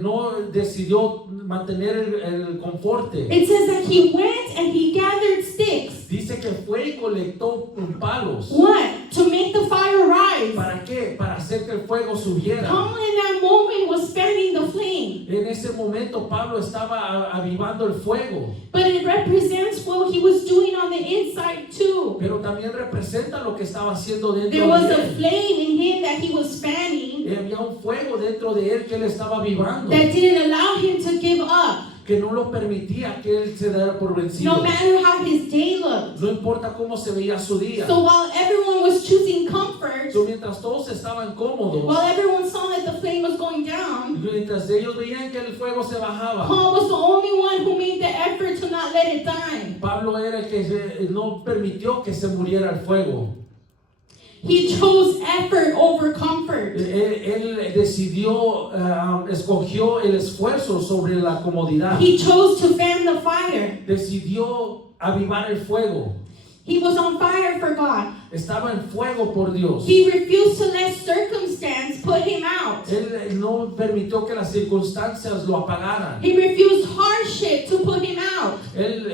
no decidió mantener el conforte. It says that he went and he gathered sticks. Dice que fue y colectó palos. What? To make the fire rise. ¿Para qué? Para hacer que el fuego subiera. Paul in that moment was fanning the flame. En ese momento Pablo estaba avivando el fuego. But it represents what he was doing on the inside too. Pero también representa lo que estaba haciendo There dentro was de a él. flame in him that he was fanning Había un fuego dentro de él que él estaba avivando. that didn't allow him to give up. Que no lo permitía que él se diera por vencido. No matter how his day looked. No importa cómo se veía su día. So while everyone was choosing comfort, So, mientras todos estaban cómodos, while everyone saw that the flame was going down, mientras ellos veían que el fuego se bajaba, Paul was the only one who made the effort to not let it die. Pablo era el que no permitió que se muriera el fuego. He chose effort over comfort. Él decidió, escogió el esfuerzo sobre la comodidad. He chose to fan the fire. Decidió avivar el fuego. He was on fire for God. Estaba en fuego por Dios. He refused to let circumstance put him out. Él no permitió que las circunstancias lo apagaran. He refused hardship to put him out. Él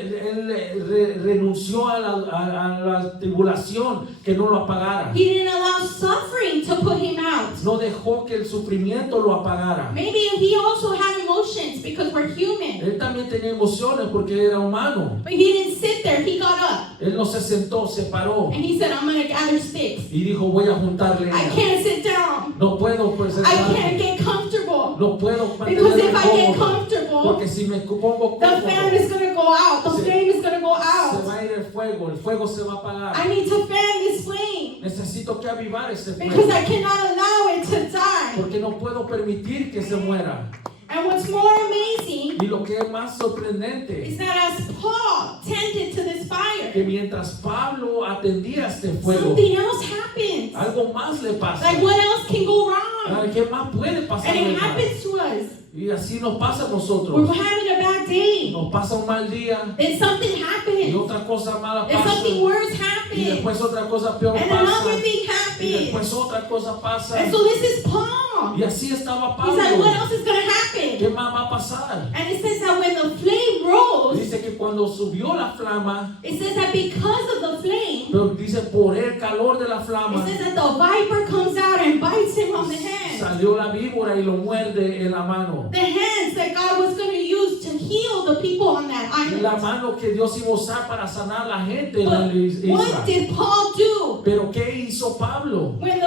renunció a la tribulación que no lo apagara. He didn't allow suffering to put him out. No dejó que el sufrimiento lo apagara. Maybe he also had emotions because we're human. Él también tenía emociones porque era humano. But he didn't sit there. He got up. Él no se sentó, se paró And he said, I'm going to gather sticks. y dijo, voy a juntar I leña. can't sit down. No puedo pues I can't sentarme. get comfortable. No puedo Because mantenerme if I get cómodo. comfortable, Porque si me pongo the cómodo, fan is going to go out. The Se- flame is going to go se out. va a ir el fuego se va a apagar. I need to fan this flame Necesito que avivar ese because fuego. I cannot allow it to die. Porque no puedo permitir que se muera. And what's more amazing Y lo que es más sorprendente, is that as Paul tended to this fire, que mientras Pablo atendía este fuego, something else happens. algo más le pasa. Like what else can go wrong? ¿Qué más puede pasar? And it happens to us. Y así nos pasa a We're nosotros. having a bad day. Nos pasa un mal día Then something y happens. otra cosa mala Then pasa. something worse Y happens. después otra cosa peor And pasa. another thing Y después happens. otra cosa pasa. And so this is Paul. Y así estaba He's like, what Pablo. else is going to happen? ¿Qué más va a pasar? And it says that when the flame rose, Dice que cuando subió la flama, it says that because of the flame, pero dice por el calor de la it flama, says that the viper comes out and bites him on the hand. salió la víbora y lo muerde en la mano. The hands that God was going to use to heal the people on that La island. mano que Dios iba a usar para sanar a la gente en la But isla. what did Paul do? Pero ¿qué hizo Pablo? When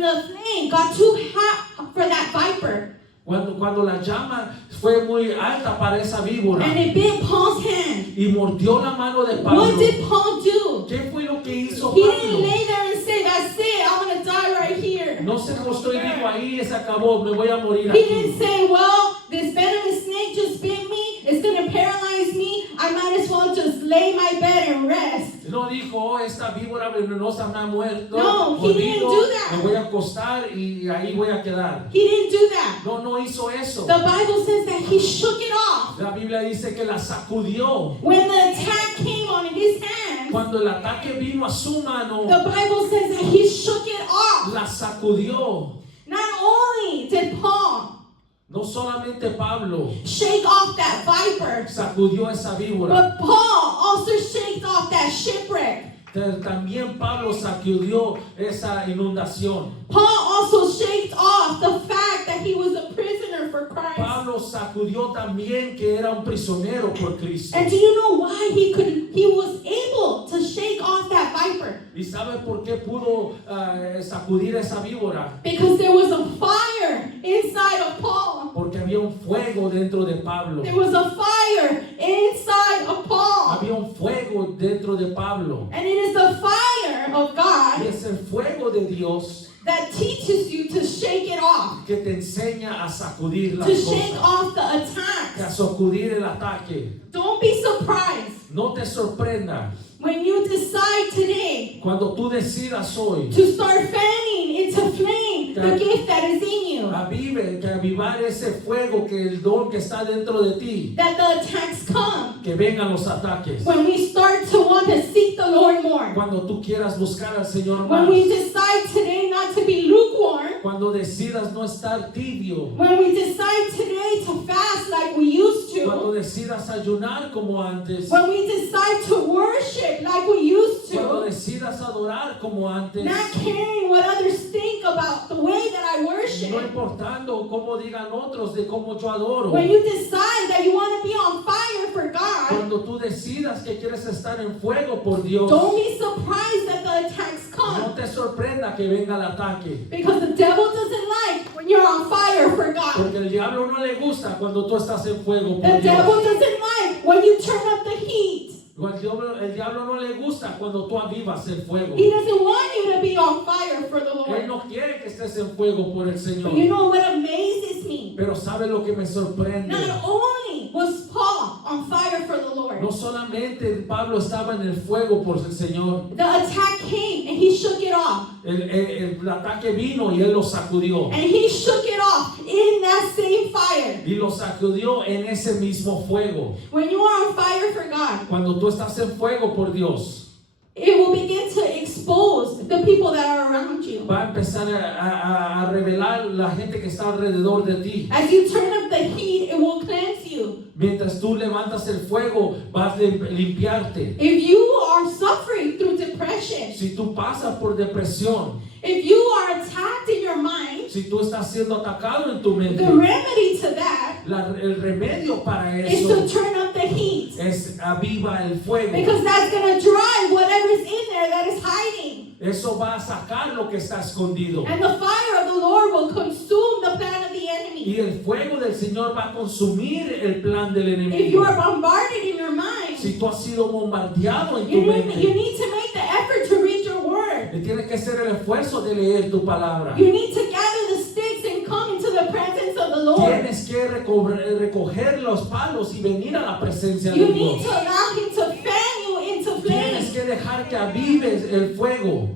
the flame got too hot for that viper, Cuando la llama fue muy alta para esa víbora and it bit Paul's hand, y mordió la mano de Pablo, what did Paul do? ¿qué fue lo que hizo He didn't Pablo? lay there and say, that's it, I'm going to die right here. No se acostó y dijo, ahí se acabó, me voy a morir He aquí. didn't say, well, this venomous snake just bit me, it's going to paralyze me, I might as well just lay my bed and rest. No dijo, oh, esta víbora venenosa me ha muerto. No, he didn't do that. Me voy a acostar y ahí voy a quedar. He didn't do that. No hizo eso. The Bible says that he shook it off. La Biblia dice que la sacudió. When the attack came on his hands, Cuando el ataque vino a su mano, the Bible says that he shook it off. la sacudió. Not only did Paul No solamente Pablo shake off that viper, sacudió esa víbora, but Paul also shaked off that shipwreck. también Pablo sacudió esa inundación. Paul also shaked off the fact that he was a prisoner for Christ. Pablo sacudió también que era un prisionero por Cristo. And do you know why he was able to shake off that viper? ¿Y sabe por qué pudo sacudir esa víbora? Because there was a fire inside of Paul. Porque había un fuego dentro de Pablo. There was a fire inside of Paul. Había un fuego dentro de Pablo. And it is the fire of Y God es el fuego de Dios that teaches you to shake it off, que te enseña a sacudir las to shake cosas, off the a attacks. sacudir el ataque. Don't be surprised No te sorprenda when you decide today cuando tú decidas hoy to start fanning into flame the gift that is in you. que avivar ese fuego, que el don que está dentro de ti, That the attacks come que vengan los ataques. when we start to want to seek the Lord more. Cuando tú quieras buscar al Señor When más, we decide today not to be lukewarm. cuando decidas no estar tibio, When we decide today to fast like we used cuando to. decidas ayunar como antes, When we decide to worship like we used cuando to. decidas adorar como antes, Not caring what others think about the way that I no worship. importando cómo digan otros de cómo yo adoro. When you decide that you want to be on fire for God. Cuando tú decidas que quieres estar en fuego por Dios, Don't be surprised that the attacks no come. te sorprenda que venga el ataque. Because the devil doesn't like when you're on fire for God. Porque el diablo no le gusta cuando tú estás en fuego por The devil Dios. doesn't like when you turn up the heat. El diablo no le gusta cuando tú avivas el fuego. He doesn't want you to be on fire for the Él Lord. no quiere que estés en fuego por el Señor. But you know what amazes me? Pero ¿sabe lo que me sorprende? Not only was Paul on fire for the Lord, No solamente Pablo estaba en el fuego por el Señor. the attack came and he shook it off. El ataque vino y él lo sacudió. And he shook it off in that same fire. Y lo sacudió en ese mismo fuego. When you are on fire for God, Cuando tú estás en fuego por Dios, it will begin to expose the people that are around you. va a empezar a revelar la gente que está alrededor de ti. As you turn up the heat, it will cleanse you. Mientras tú levantas el fuego, vas a limpiarte. If you are suffering through depression, Si tú pasas por depresión, if you are attacked in your mind, si tú estás siendo atacado en tu mente, the remedy to that el remedio para is to eso turn up the heat. es aviva el fuego. Because that's going to drive whatever's in there that is hiding. Eso va a sacar lo que está escondido. And the fire of the Lord will consume the plan of the enemy. Y el fuego del Señor va a consumir el plan del If you enemigo. are bombarded in your mind, Si tú has sido bombardeado en tu you mente, need to make the effort to read your word. tienes que hacer el esfuerzo de leer tu palabra. You need to gather the sticks and come into the presence of the Lord. Tienes que recoger los palos y venir a la presencia de You need Dios. to allow Him to fan you into Tienes flame, que dejar que avives el fuego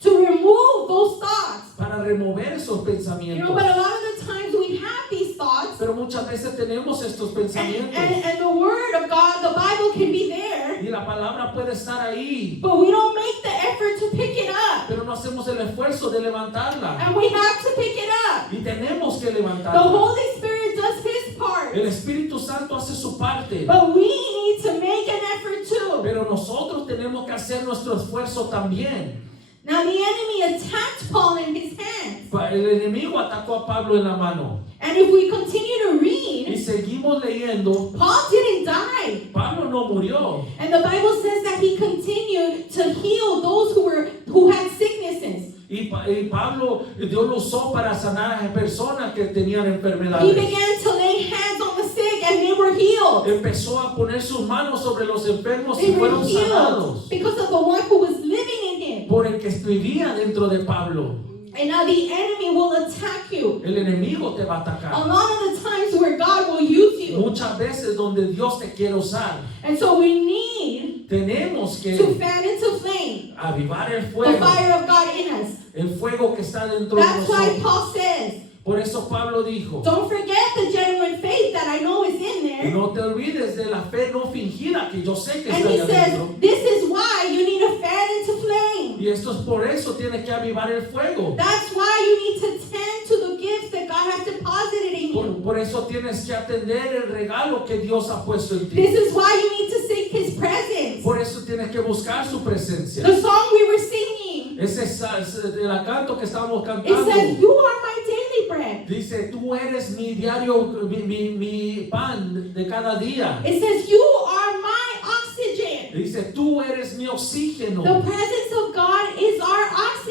to remove those thoughts. para remover esos You pensamientos. know, but a lot of the times we have these thoughts, Pero muchas veces tenemos estos pensamientos and the Word of God, the Bible can be there, y la palabra puede estar ahí, but we don't make the effort to pick it up. pero no hacemos el esfuerzo de levantarla. And we have to pick it up. Y tenemos que The levantarla. Holy Spirit does His part, El Espíritu Santo hace su parte, but we need to make an effort too. pero nosotros tenemos que hacer nuestro esfuerzo también. Now the enemy attacked Paul in his hands. El enemigo atacó a Pablo en la mano. And if we continue to Y read, seguimos leyendo. Paul didn't die. Pablo no murió. And the Bible says that he continued to heal those who had sicknesses. Y Pablo, Dios lo usó para sanar a personas que tenían He enfermedades. began to lay hands on the sick and they were healed. Empezó a poner sus manos sobre los enfermos y They were fueron healed sanados because of the one who was living in him. por el que vivía dentro de Pablo. And now the enemy will attack you. El enemigo te va a A atacar. lot of the times where God will use you. Muchas veces donde Dios te quiere usar. And so we need Tenemos que to fan into flame avivar el the fuego, fire of God in us. el fuego que está dentro de That's why nosotros. Paul says, Por eso Pablo dijo, don't forget the genuine faith that I know is in there. no te olvides de la fe no fingida que yo sé que And está he ahí says, adentro. this is why you need to fan into flame. Y esto es por eso tienes que avivar el fuego. That's why you need to tend to the gifts that God has deposited in you. Por eso tienes que atender el regalo que Dios ha puesto en ti. This is why you need to seek His presence. Por eso tienes que buscar su presencia. The song we were singing, Ese es el canto que estábamos it cantando. says, you are my daily bread. Dice, tú eres mi diario, mi pan de cada día. It says, you are my oxygen. Dice, tú eres mi oxígeno. The presence of God is our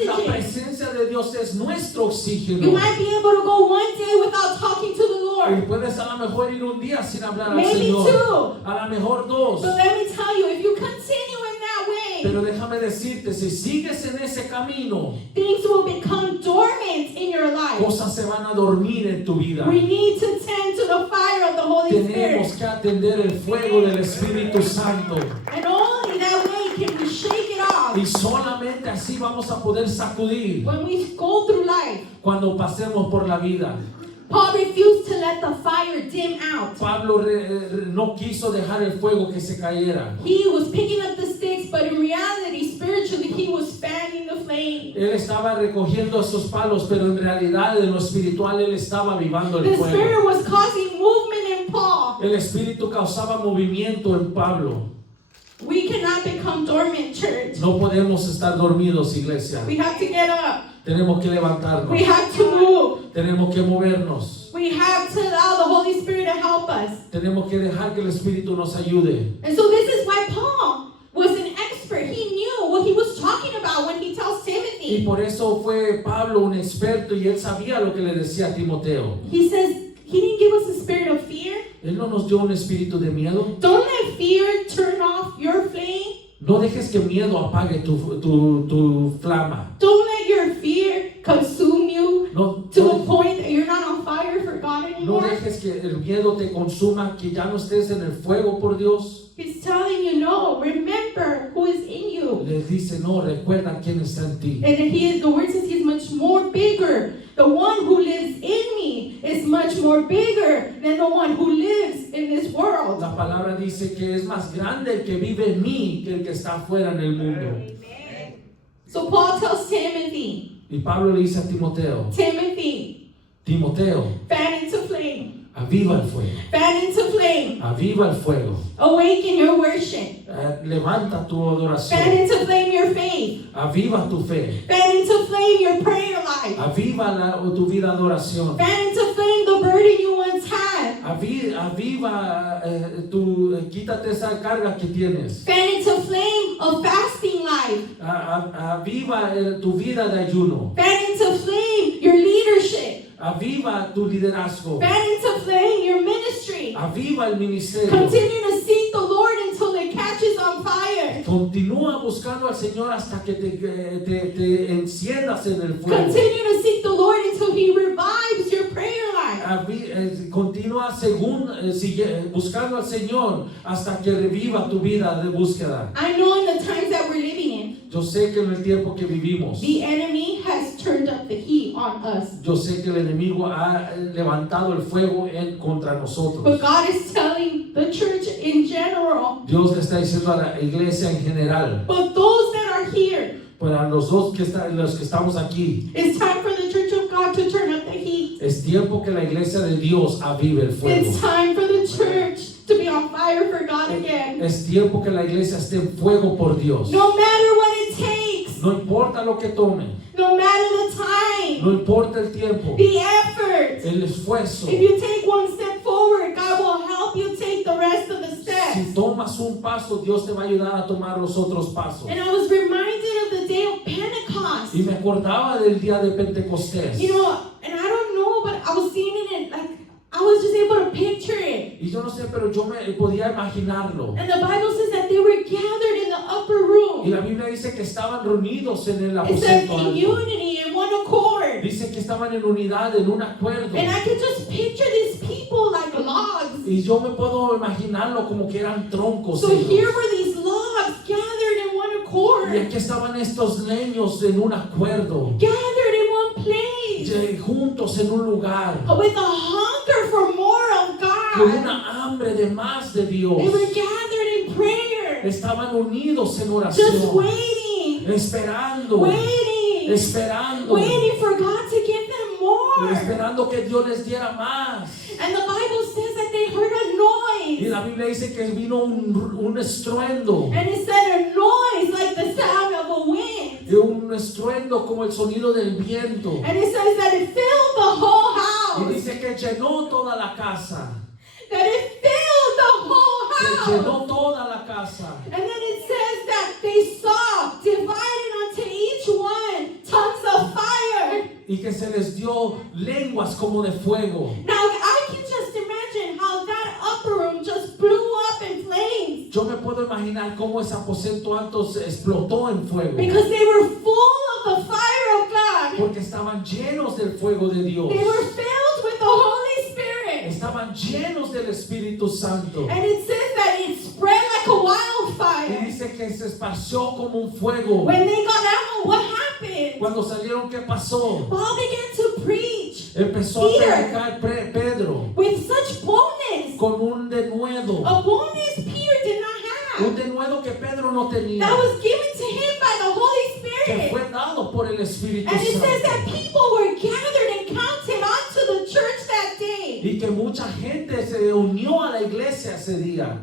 La oxygen. presencia de Dios es nuestro You oxígeno. might be able to go one day without talking to the Y Lord. puedes a lo mejor ir un día sin hablar al Maybe Señor. two. A lo mejor dos. But let me tell you, if you continue in that way, Pero déjame decirte, si sigues en ese camino, things will become dormant in your life. cosas se van a dormir en tu vida. We need to tend to the fire of the Holy Tenemos Spirit. que atender el fuego del Espíritu Santo. And only that way can we shake it off. Y solamente así vamos a poder sacudir When we go through life, cuando pasemos por la vida. Paul refused to let the fire dim out. Pablo no quiso dejar el fuego que se cayera. He was picking up the sticks, but in reality, spiritually, he was fanning the flame. Él estaba recogiendo esos palos, pero en realidad en lo espiritual él estaba avivando el The fuego. Spirit was causing movement in Paul. El Espíritu causaba movimiento en Pablo. We cannot become dormant, church. No podemos estar dormidos, iglesia. We have to get up. Tenemos que levantarnos. We have to move. Tenemos que movernos. We have to allow the Holy Spirit to help us. Tenemos que dejar que el Espíritu nos ayude. And so this is why Paul was an expert. He knew what he was talking about when he tells Y Timothy. por eso fue Pablo un experto y él sabía lo que le decía a Timoteo. He says, he didn't give us a spirit of fear. Él no nos dio un espíritu de miedo. Don't let fear turn off your flame. No dejes que miedo apague tu flama. Don't let your fear consume you No, to no, a point that you're not on fire for God no anymore. dejes que el miedo te consuma, que ya no estés en el fuego por Dios. He's telling you, no, remember who is in you. Les dice, no, recuerda quién está en ti. And the word says he's much more bigger. The one who lives in me is much more bigger than the one who lives in this world. La palabra dice que es más grande el que vive en mí que el que está afuera en el mundo. So Paul tells Timothy, Y Pablo le dice a Timoteo, Timoteo, fan into flame. aviva el fuego, Fan into flame. aviva el fuego. Awaken your worship. Levanta tu Fan adoración, into flame your faith. aviva tu fe, Fan into flame your prayer life. aviva tu vida de adoración, Fan into flame the burden you once had. aviva quítate esa carga que tienes, Fan into flame of fasting life. aviva tu vida de ayuno, Fan into flame your leadership. aviva tu liderazgo, Fan into flame your ministry. aviva el ministerio. Continue to seek the Lord until it catches on fire. Continúa buscando al Señor hasta que te enciendas en el fuego. Continue to seek the Lord until He revives your prayer life. Continúa buscando al Señor hasta que reviva tu vida de búsqueda. I know in the times that we're living in, Yo sé que en el tiempo que vivimos, the enemy has turned up the heat on us. yo sé que el enemigo ha levantado el fuego contra But nosotros. God is telling the church in general, Dios le está diciendo a la iglesia en general, but those that are here, para los que estamos aquí, it's time for the church of God to turn up the heat. es tiempo que la iglesia de Dios avive el fuego. It's time for the church to be on fire for God again. Es tiempo que la iglesia esté en fuego por Dios. No matter what it takes, No importa lo que tome, no matter the time, no importa el tiempo, the effort. el esfuerzo. If you take one step forward, God will help you take the rest of the Si steps. tomas un paso, Dios te va a ayudar a tomar los otros pasos. And I was reminded of the day of Pentecost. Y me acordaba del día de Pentecostés. You know, and I don't know, but I was seeing it like I was just able to picture it. Y yo no sé, pero yo me podía imaginarlo. And the Bible says that they were gathered in the upper Y room. la Biblia dice que estaban reunidos en el It says aposento in alto. unity, in one accord. Dice que estaban en unidad, en un acuerdo. And I could just picture these people like logs. Y yo me puedo imaginarlo como que eran troncos. So ellos. here were these logs accord, aquí estaban estos leños en un acuerdo, gathered in one place, juntos en un lugar, with a hunger for more of con God. una hambre de más de Dios. They were gathered in prayer, Estaban unidos en just oración, waiting, esperando, waiting, esperando, waiting for God to give them more. esperando que Dios les diera más. And the Bible says that they heard a Y noise. la Biblia dice que vino un estruendo, And it said a noise like the sound of a wind. y un estruendo como el sonido del viento. And it says that it filled the whole Y house. dice que llenó toda la casa, That it filled the whole que house. llenó toda la casa. And then it says that they saw, divided unto each one, tongues of fire. Y que se les dio lenguas como de fuego. Now I can just imagine how that upper room just blew up in flames. Yo me puedo imaginar cómo ese aposento alto se explotó en fuego. Because they were full of the fire of God. Porque estaban llenos del fuego de Dios. They were filled with the Holy Spirit. Estaban llenos del Espíritu Santo. And it says that it spread like a Y wildfire. dice que se esparció como un fuego. When they got out, what happened? Cuando salieron, ¿qué pasó? Paul began to preach Empezó a Peter. predicar Pedro with such boldness. con un denuedo. A boldness Peter did not Un have. denuedo que Pedro no tenía. That was given to him by the Holy Que Spirit. fue dado por el Espíritu And it says Santo. that people were gathered and counted onto the church that day. Y que mucha gente se unió a la iglesia ese día.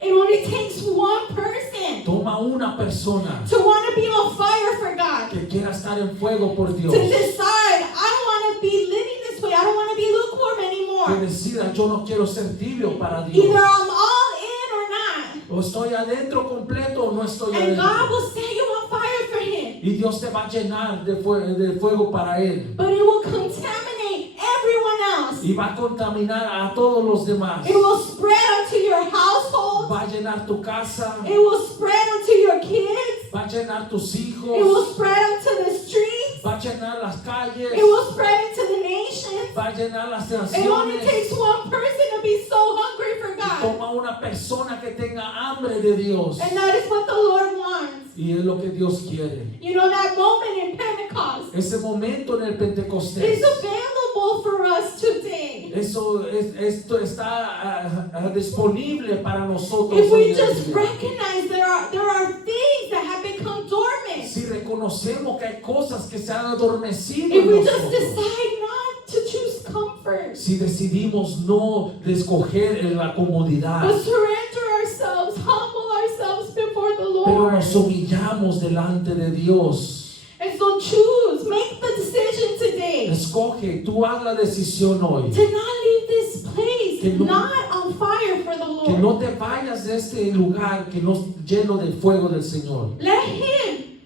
It only takes one person Toma una persona to want to be on fire for God. que quiera estar en fuego por Dios. To decide, I don't want to be living this way. I don't want to be lukewarm Que anymore. decida, yo no quiero ser tibio para Dios. Either I'm all in or not. O estoy adentro completo o no estoy And God adentro. will set you on fire for Him. Y Dios te va a llenar de fuego para Él. But it will contaminate everyone else. Y va a contaminar a todos los demás. It will spread unto your household. Va a llenar tu casa. It will spread unto your kids. Va a llenar tus It hijos. will spread unto the streets. Va a llenar las calles. It will spread into the nations. Va a llenar las It only naciones. takes one person to be so hungry for God. Toma una persona que tenga hambre de Dios. And that is what the Lord wants. Y es lo que Dios quiere. You know, that moment in Pentecost Ese momento en el Pentecostés. is available for us today. Esto está disponible para nosotros. If we hoy en just día. recognize there are things that have become dormant. Si reconocemos que hay cosas que se han adormecido If en we just nosotros. decide not to choose comfort, Si decidimos no escoger la comodidad, but surrender ourselves, humble ourselves before the pero Lord. nos humillamos delante de Dios. And so choose, make the decision today Escoge, tú haz la decisión hoy. to not leave this place Que no- not on fire for the Que Lord. no te vayas de este lugar que no lleno del fuego del Señor. Let Him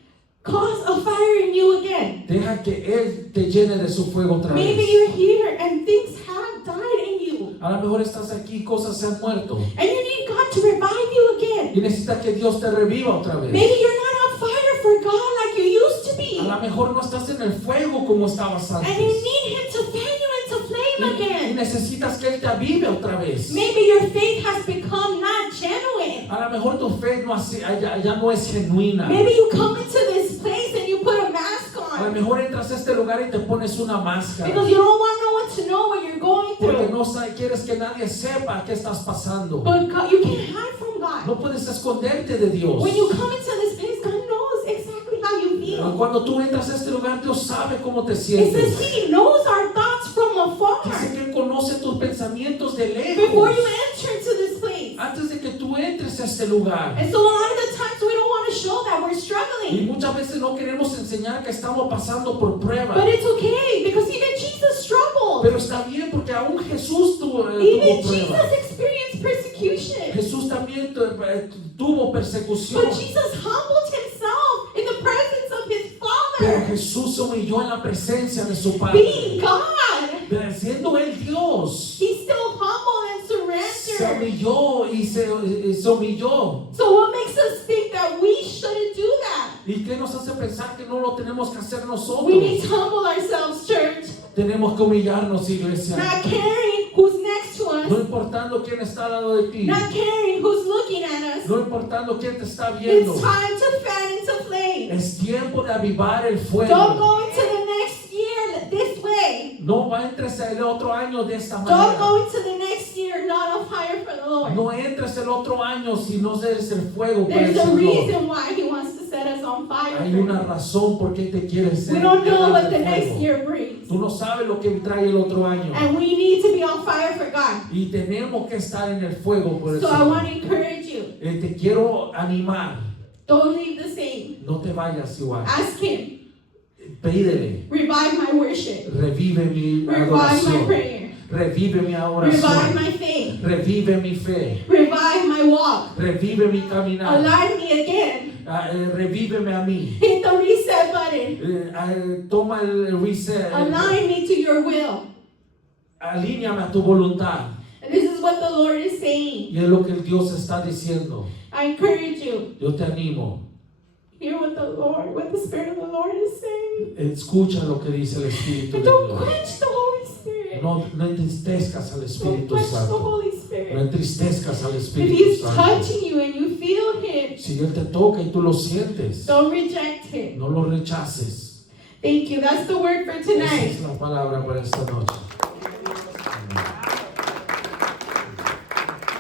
cause a fire in you again. Deja que Él te llene de su fuego otra Maybe vez. you're here and things have died in you. A lo mejor estás aquí, cosas se han muerto. And you need God to revive you again. Y necesitas que Dios te reviva otra vez. Maybe you're not on fire for God like you used to be. A lo mejor no estás en el fuego como estabas And you antes. need Him to fan you into flame Y again. necesitas que Él te avive otra vez. Maybe your faith has become not genuine. A lo mejor tu fe ya no es genuina. Maybe you come into this place and you put a mask A lo on mejor entras a este lugar y te pones una máscara. because you don't want no one to know what you're going Porque through. no quieres que nadie sepa qué estás pasando. But God, you can't hide from God. No puedes esconderte de Dios. When you come into this place, God knows exactly how you feel. Cuando tú entras a este lugar, Dios sabe cómo te It says sientes. He knows our thoughts from afar. Dice que Él conoce tus pensamientos de Before you lejos. enter into this place. Antes de que tú entres a este lugar. And so a lot of the times we don't want to show that we're Y struggling. muchas veces no queremos enseñar que estamos pasando por But pruebas. it's okay because even Jesus struggled. Pero está bien porque aún Jesús tuvo Even pruebas. Jesus experienced persecution. Jesús también tuvo persecución. But Jesus humbled Himself in the presence of His Pero Father. Jesús se humilló en la presencia de su Padre. Being God, Pero siendo Él Dios, He's still humble and se surrendered. humilló y se humilló. So what makes us think that we shouldn't do that? ¿Y qué nos hace pensar que no lo tenemos que hacer nosotros? We need to humble ourselves, church. Tenemos que humillarnos, iglesia. Not caring who's next to No us. importando quién está al lado de ti. Not caring who's looking at us. No importando quién te está viendo. It's time to fan into flame tiempo de avivar el Don't fuego. go into the next year this way. No va a entres el otro año de esta Don't manera. go into the next year not on fire for the Lord. No entres el otro año si no eres el fuego para el There's a Señor. reason why He wants to set us on fire. Hay una razón por qué te quieres We ser don't know what the del next fuego. year brings. Tú no sabes lo que trae el otro año. And we need to be on fire for God. Y tenemos que estar en el fuego por el So I want to Señor. encourage you. Te quiero animar. Don't leave the same. No te vayas igual. Ask Him. Pídele. Revive my worship. Revive mi Revive my adoración. prayer. Revive mi Revive oración. my faith. Revive mi fe. Revive my walk. Revive mi caminar. Align me again. Revíveme a mí. Hit the reset button. Toma el reset. Align me to your will. Alíñame a tu voluntad. And this is what the Lord is saying. Y es lo que Dios está diciendo. I encourage you. Yo te animo. Hear what the Spirit of the Lord is saying. Escucha lo que dice el Espíritu And de don't Dios. quench the Holy Spirit. No entristezcas al Don't Espíritu quench the Santo. Holy No Spirit. entristezcas al If Espíritu He's Santo. touching you and you feel Him, Si Él te toca y tú lo sientes, don't reject Him. no lo rechaces. Thank you. That's the word for Esa tonight. es la palabra para esta noche.